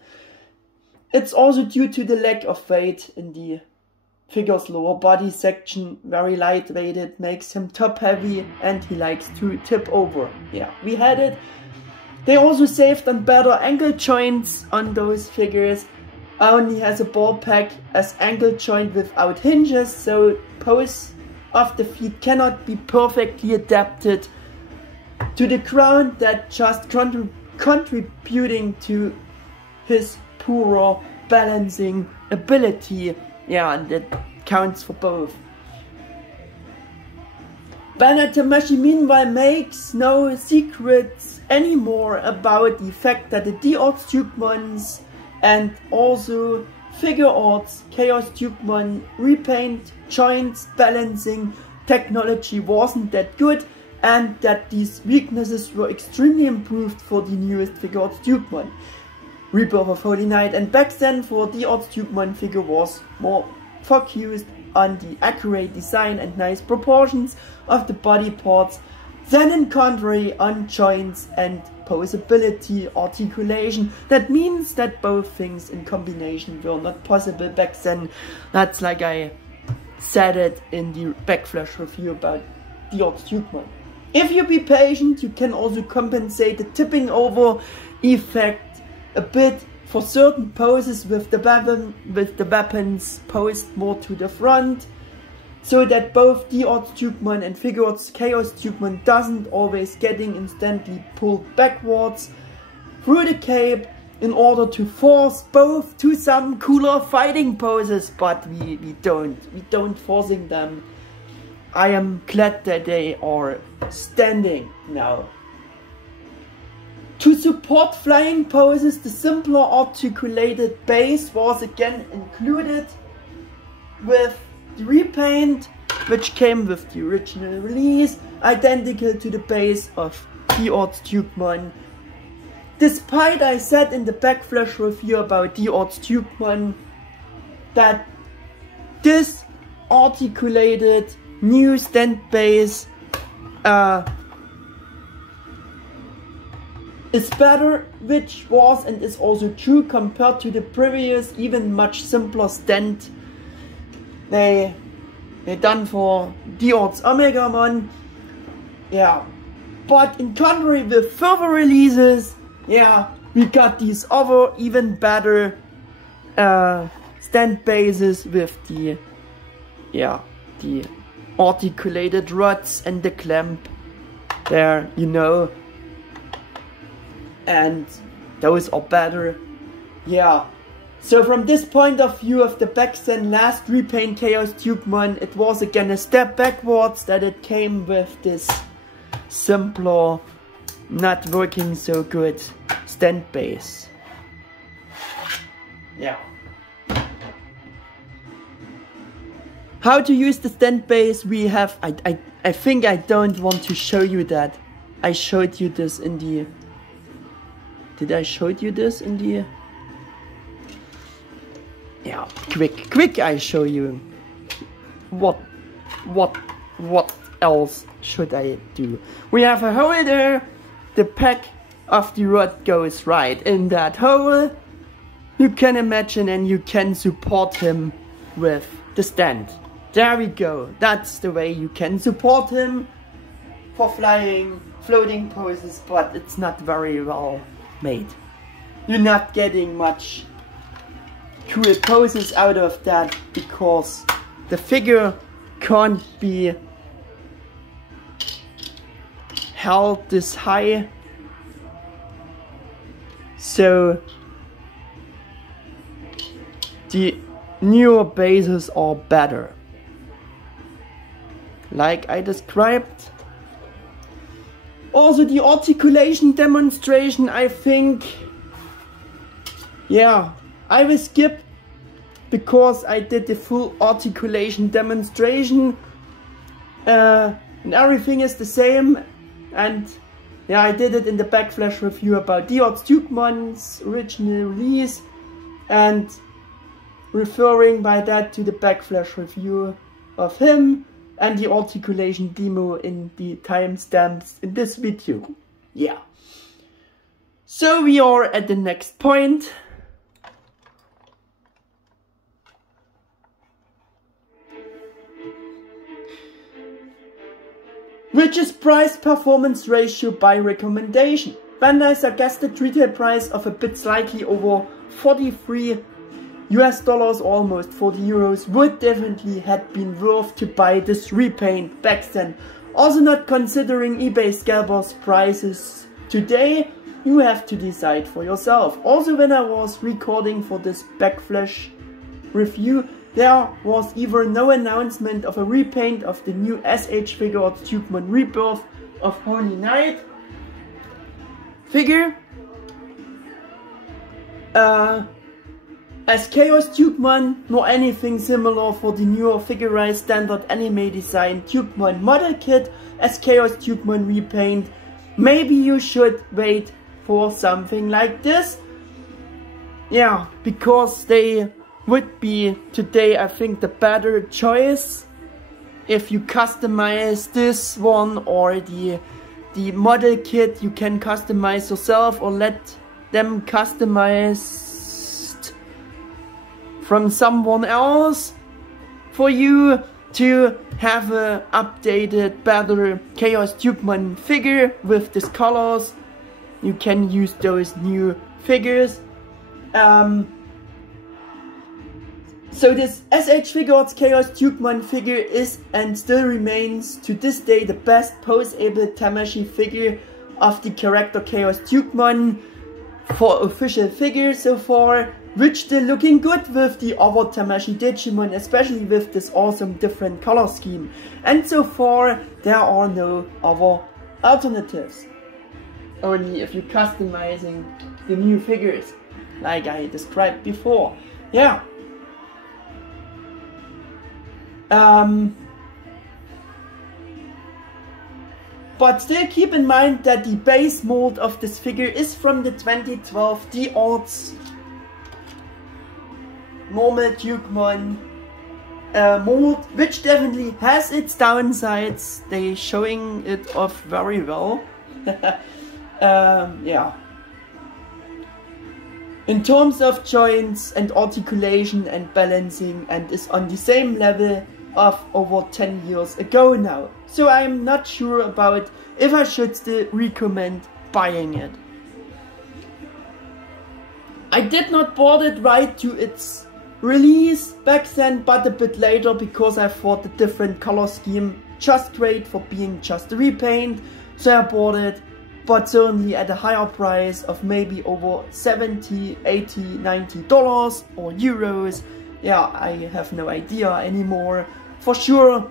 It's also due to the lack of weight in the figure's lower body section. Very lightweighted makes him top heavy and he likes to tip over. Yeah, we had it. They also saved on better ankle joints on those figures. Only has a ball pack as ankle joint without hinges, so pose of the feet cannot be perfectly adapted to the ground, that just contributing to his poorer balancing ability. Yeah, and that counts for both. Bandai Tamashii meanwhile makes no secrets anymore about the fact that the D-Arts Dukemons and also Figuarts ChaosDukemon Repaint joints balancing technology wasn't that good, and that these weaknesses were extremely improved for the newest Figuarts Dukemon, Rebirth of Holy Knight. And back then, for D-Arts Dukemon figure was more focused on the accurate design and nice proportions of the body parts, than in contrary on joints and posability, articulation. That means that both things in combination were not possible back then. That's like I said it in the backflash review about D-Arts Dukemon. If you be patient, you can also compensate the tipping over effect a bit for certain poses with the weapons posed more to the front, so that both D-Arts Dukemon and Figuarts ChaosDukemon doesn't always getting instantly pulled backwards through the cape in order to force both to some cooler fighting poses, but we don't forcing them. I am glad that they are standing now. To support flying poses, the simpler articulated base was again included with the repaint, which came with the original release, identical to the base of D-Arts Dukemon. Despite I said in the backflash review about D-Arts Dukemon that this articulated new stand base is better, which was and is also true compared to the previous, even much simpler stand they done for D-Arts Omegamon. Yeah, but in contrary with further releases, yeah, we got these other even better stand bases with the articulated rods and the clamp there, you know, and those are better. Yeah, so from this point of view of the backstand last repaint ChaosDukemon, it was again a step backwards that it came with this simpler, not working so good stand base. Yeah. How to use the stand base we have, I think I don't want to show you that. I showed you this in the... Did I show you this in the... Yeah, quick I show you. What else should I do? We have a holder. The pack of the rod goes right in that hole. You can imagine and you can support him with the stand. There we go. That's the way you can support him for flying, floating poses, but it's not very well made. You're not getting much cool poses out of that because the figure can't be held this high. So the newer bases are better, like I described. Also the articulation demonstration, I think, yeah, I will skip because I did the full articulation demonstration and everything is the same, and yeah, I did it in the backflash review about D-Arts Dukemon's original release, and referring by that to the backflash review of him and the articulation demo in the timestamps in this video. Yeah. So we are at the next point. Which is price-performance ratio by recommendation. Bandai suggested retail price of a bit slightly over $43 US, almost 40 euros, would definitely have been worth to buy this repaint back then. Also not considering eBay scalpers prices today, you have to decide for yourself. Also when I was recording for this backflash review, there was either no announcement of a repaint of the new S.H.Figuarts Digimon Rebirth of Holy Knight figure, as ChaosDukemon, nor anything similar for the newer figurized standard anime design Dukemon model kit as ChaosDukemon Repaint. Maybe you should wait for something like this. Yeah, because they would be today, I think, the better choice if you customize this one, or the model kit you can customize yourself or let them customize from someone else for you to have a updated, better ChaosDukemon figure with these colors. You can use those new figures. So this S.H.Figuarts ChaosDukemon figure is and still remains to this day the best poseable Tamashii figure of the character ChaosDukemon for official figures so far, which still looking good with the other Tamashii Digimon, especially with this awesome different color scheme. And so far there are no other alternatives, only if you're customizing the new figures like I described before. Yeah. But still keep in mind that the base mold of this figure is from the 2012 D-Arts normal Dukemon mold, which definitely has its downsides. They showing it off very well. Yeah. In terms of joints and articulation and balancing, and is on the same level of over 10 years ago now. So I'm not sure about if I should still recommend buying it. I did not bought it right to its release back then, but a bit later, because I thought the different color scheme just great for being just a repaint. So I bought it, but certainly at a higher price of maybe over 70, 80, $90 or euros. Yeah, I have no idea anymore. For sure,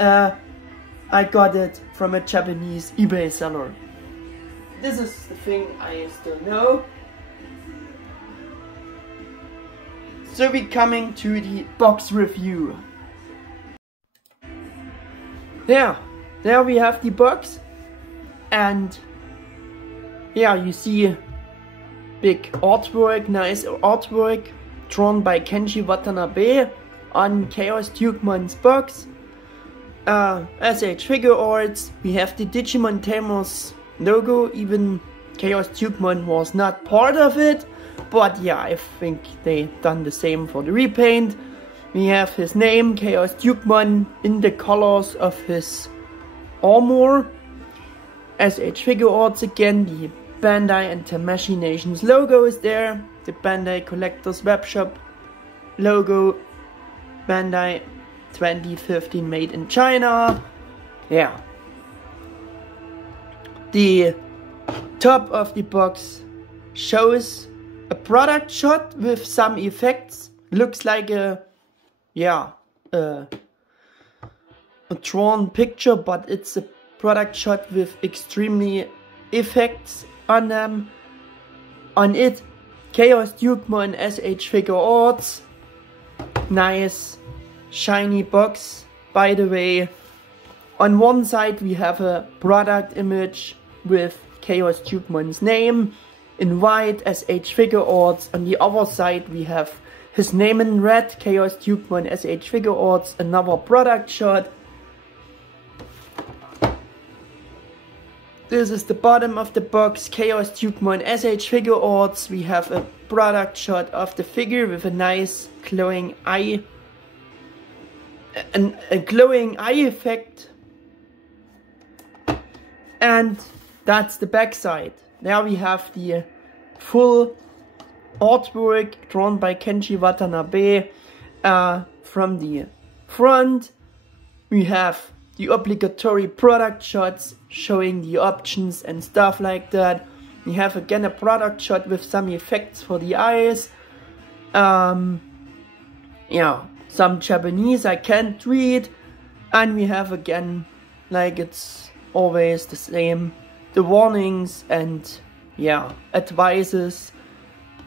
I got it from a Japanese eBay seller. This is the thing I still know. So we're coming to the box review. There we have the box, and yeah, you see big artwork, nice artwork drawn by Kenji Watanabe on ChaosDukemon's box. S.H.Figuarts, we have the Digimon Tamers logo, even ChaosDukemon was not part of it. But yeah, I think they done the same for the repaint. We have his name, ChaosDukemon, in the colors of his armor. S.H.Figuarts again, the Bandai and Tamashii Nations logo is there. The Bandai Collectors Webshop logo. Bandai 2015 made in China. Yeah. The top of the box shows a product shot with some effects. Looks like a drawn picture, but it's a product shot with extremely effects on them. On it, ChaosDukemon S.H.Figuarts. Nice shiny box, by the way. On one side we have a product image with ChaosDukemon's name in white, S.H.Figuarts. On the other side we have his name in red, ChaosDukemon S.H.Figuarts, another product shot. This is the bottom of the box, ChaosDukemon S.H.Figuarts. We have a product shot of the figure with a nice glowing eye. A glowing eye effect. And that's the back side. There we have the full artwork drawn by Kenji Watanabe. From the front we have the obligatory product shots showing the options and stuff like that. We have again a product shot with some effects for the eyes. Yeah, some Japanese I can't read. And we have again, like it's always the same, the warnings and yeah, advices,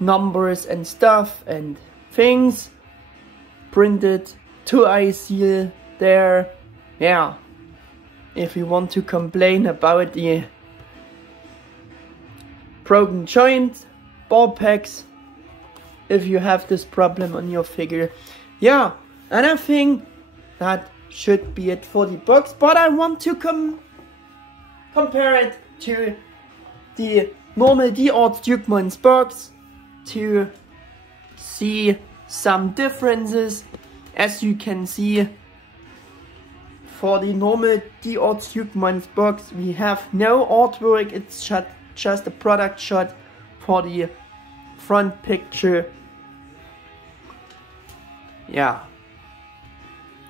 numbers and stuff and things. Printed 2i seal there. Yeah, if you want to complain about the broken joint, ball packs, if you have this problem on your figure. Yeah, and I think that should be it for the box, but I want to compare it to the normal D-Arts Dukemon's box to see some differences. As you can see, for the normal D-Arts Dukemon's box we have no artwork, it's just a product shot for the front picture. Yeah,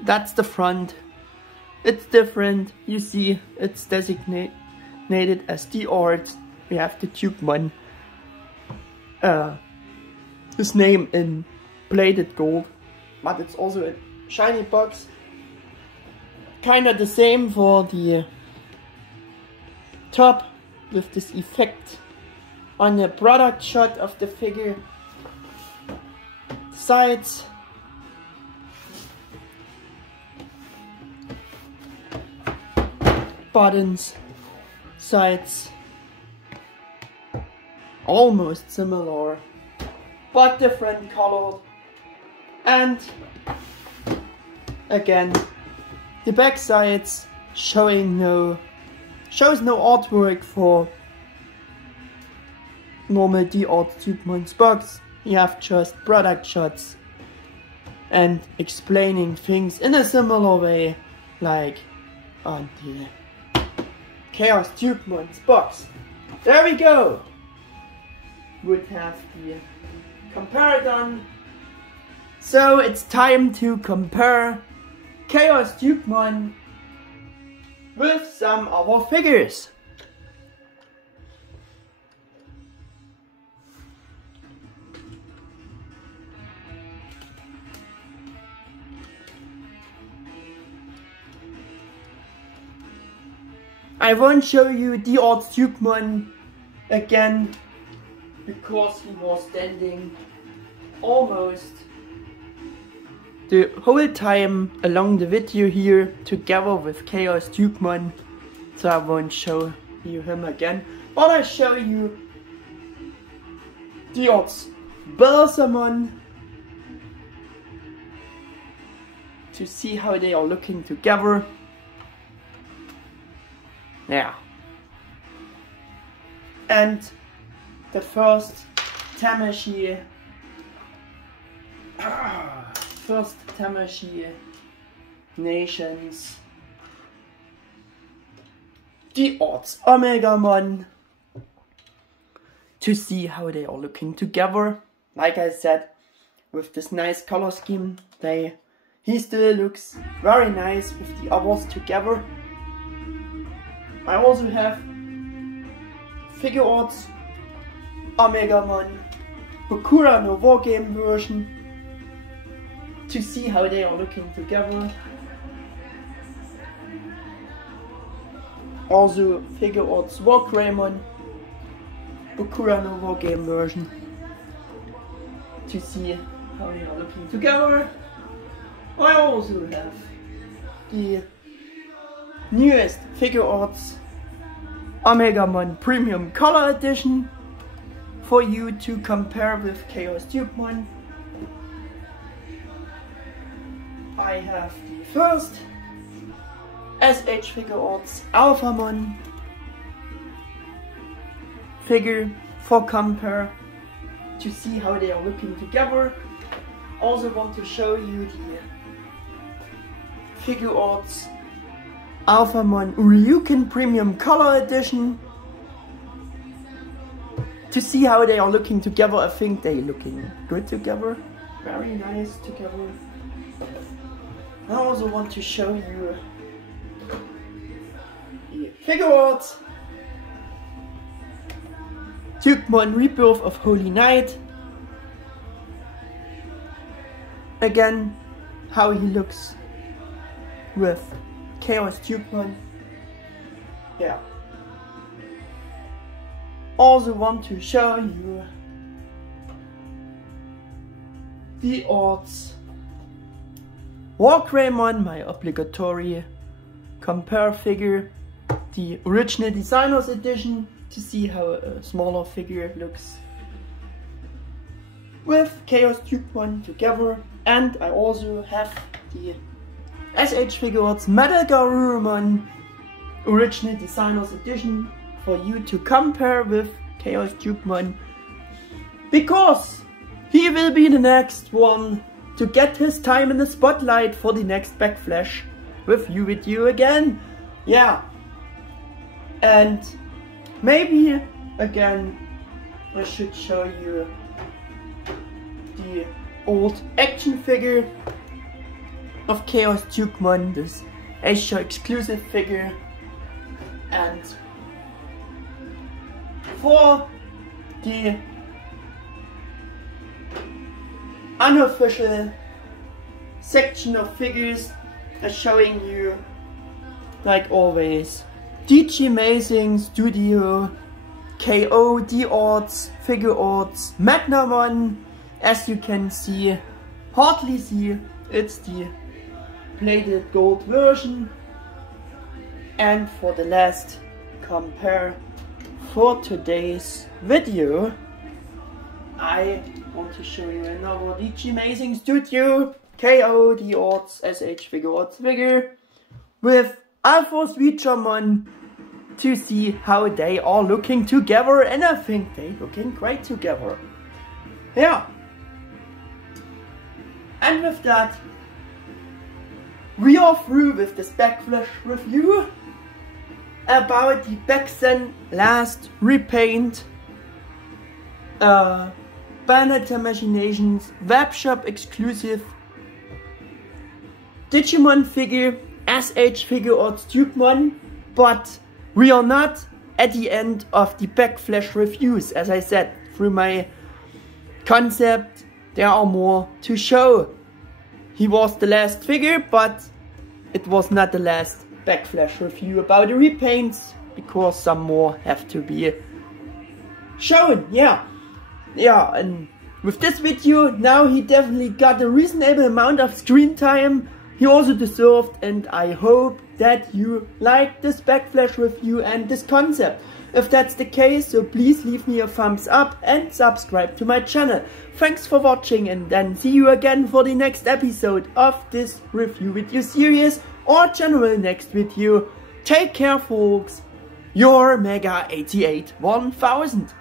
that's the front. It's different. You see it's designated as D-Arts. We have the Dukemon, his name in plated gold, but it's also a shiny box. Kinda the same for the top with this effect on the product shot of the figure. Sides, buttons, sides, almost similar but different colored. And again, the back sides shows no artwork for normal D-Arts Dukemon box, you have just product shots and explaining things in a similar way like on the ChaosDukemon box. There we go! Would have the compare done. So it's time to compare ChaosDukemon with some other figures. I won't show you D-Arts Dukemon again because he was standing almost the whole time along the video here together with ChaosDukemon, so I won't show you him again, but I'll show you D-Arts Dukemon to see how they are looking together. Yeah. And the first Tamashii Nations D-Arts WarGreymon, to see how they are looking together. Like I said, with this nice color scheme, he still looks very nice with the others together. I also have Figuarts WarGreymon Bakura no Wargame version, to see how they are looking together. Also Figuarts WarGreymon Bakura no Wargame version, to see how they are looking together. I also have the newest Figuarts WarGreymon Premium Color Edition for you to compare with ChaosDukemon. I have the first S.H.Figuarts Alphamon figure for compare, to see how they are looking together. Also want to show you the Figuarts Alphamon Ryuken Premium Color Edition, to see how they are looking together. I think they're looking good together, very nice together. I also want to show you the Figuarts Dukemon Rebirth of Holy Knight. Again, how he looks with ChaosDukemon. Yeah. Also want to show you D-Arts WarGreymon, my obligatory compare figure, the original designers edition, to see how a smaller figure looks with ChaosDukemon together. And I also have the S.H.Figuarts Garurumon original designers edition for you to compare with ChaosDukemon, because he will be the next one to get his time in the spotlight for the next backflash with you again. Yeah. And maybe again I should show you the old action figure of ChaosDukemon, this Asia exclusive figure. And for the unofficial section of figures, I'm showing you, like always, Digimon Studio, KO, D-Arts, Figuarts, Magnamon. As you can see, hardly see, it's the plated gold version. And for the last compare for today's video, I want to show you another Digimon Studio KO D-Arts S.H.Figuarts figure with Alpha Switchermon to see how they are looking together, and I think they're looking great together. Yeah. And with that, we are through with this backflash review about the Backsen last repaint Bandai Tamashii webshop exclusive Digimon figure S.H.Figuarts Dukemon, but we are not at the end of the backflash reviews. As I said, through my concept, there are more to show. He was the last figure, but it was not the last backflash review about the repaints, because some more have to be shown. Yeah, and with this video, now he definitely got a reasonable amount of screen time he also deserved, and I hope that you like this backflash review and this concept. If that's the case, so please leave me a thumbs up and subscribe to my channel. Thanks for watching, and then see you again for the next episode of this review video series or general next video. Take care, folks. Your Mega 88 1000.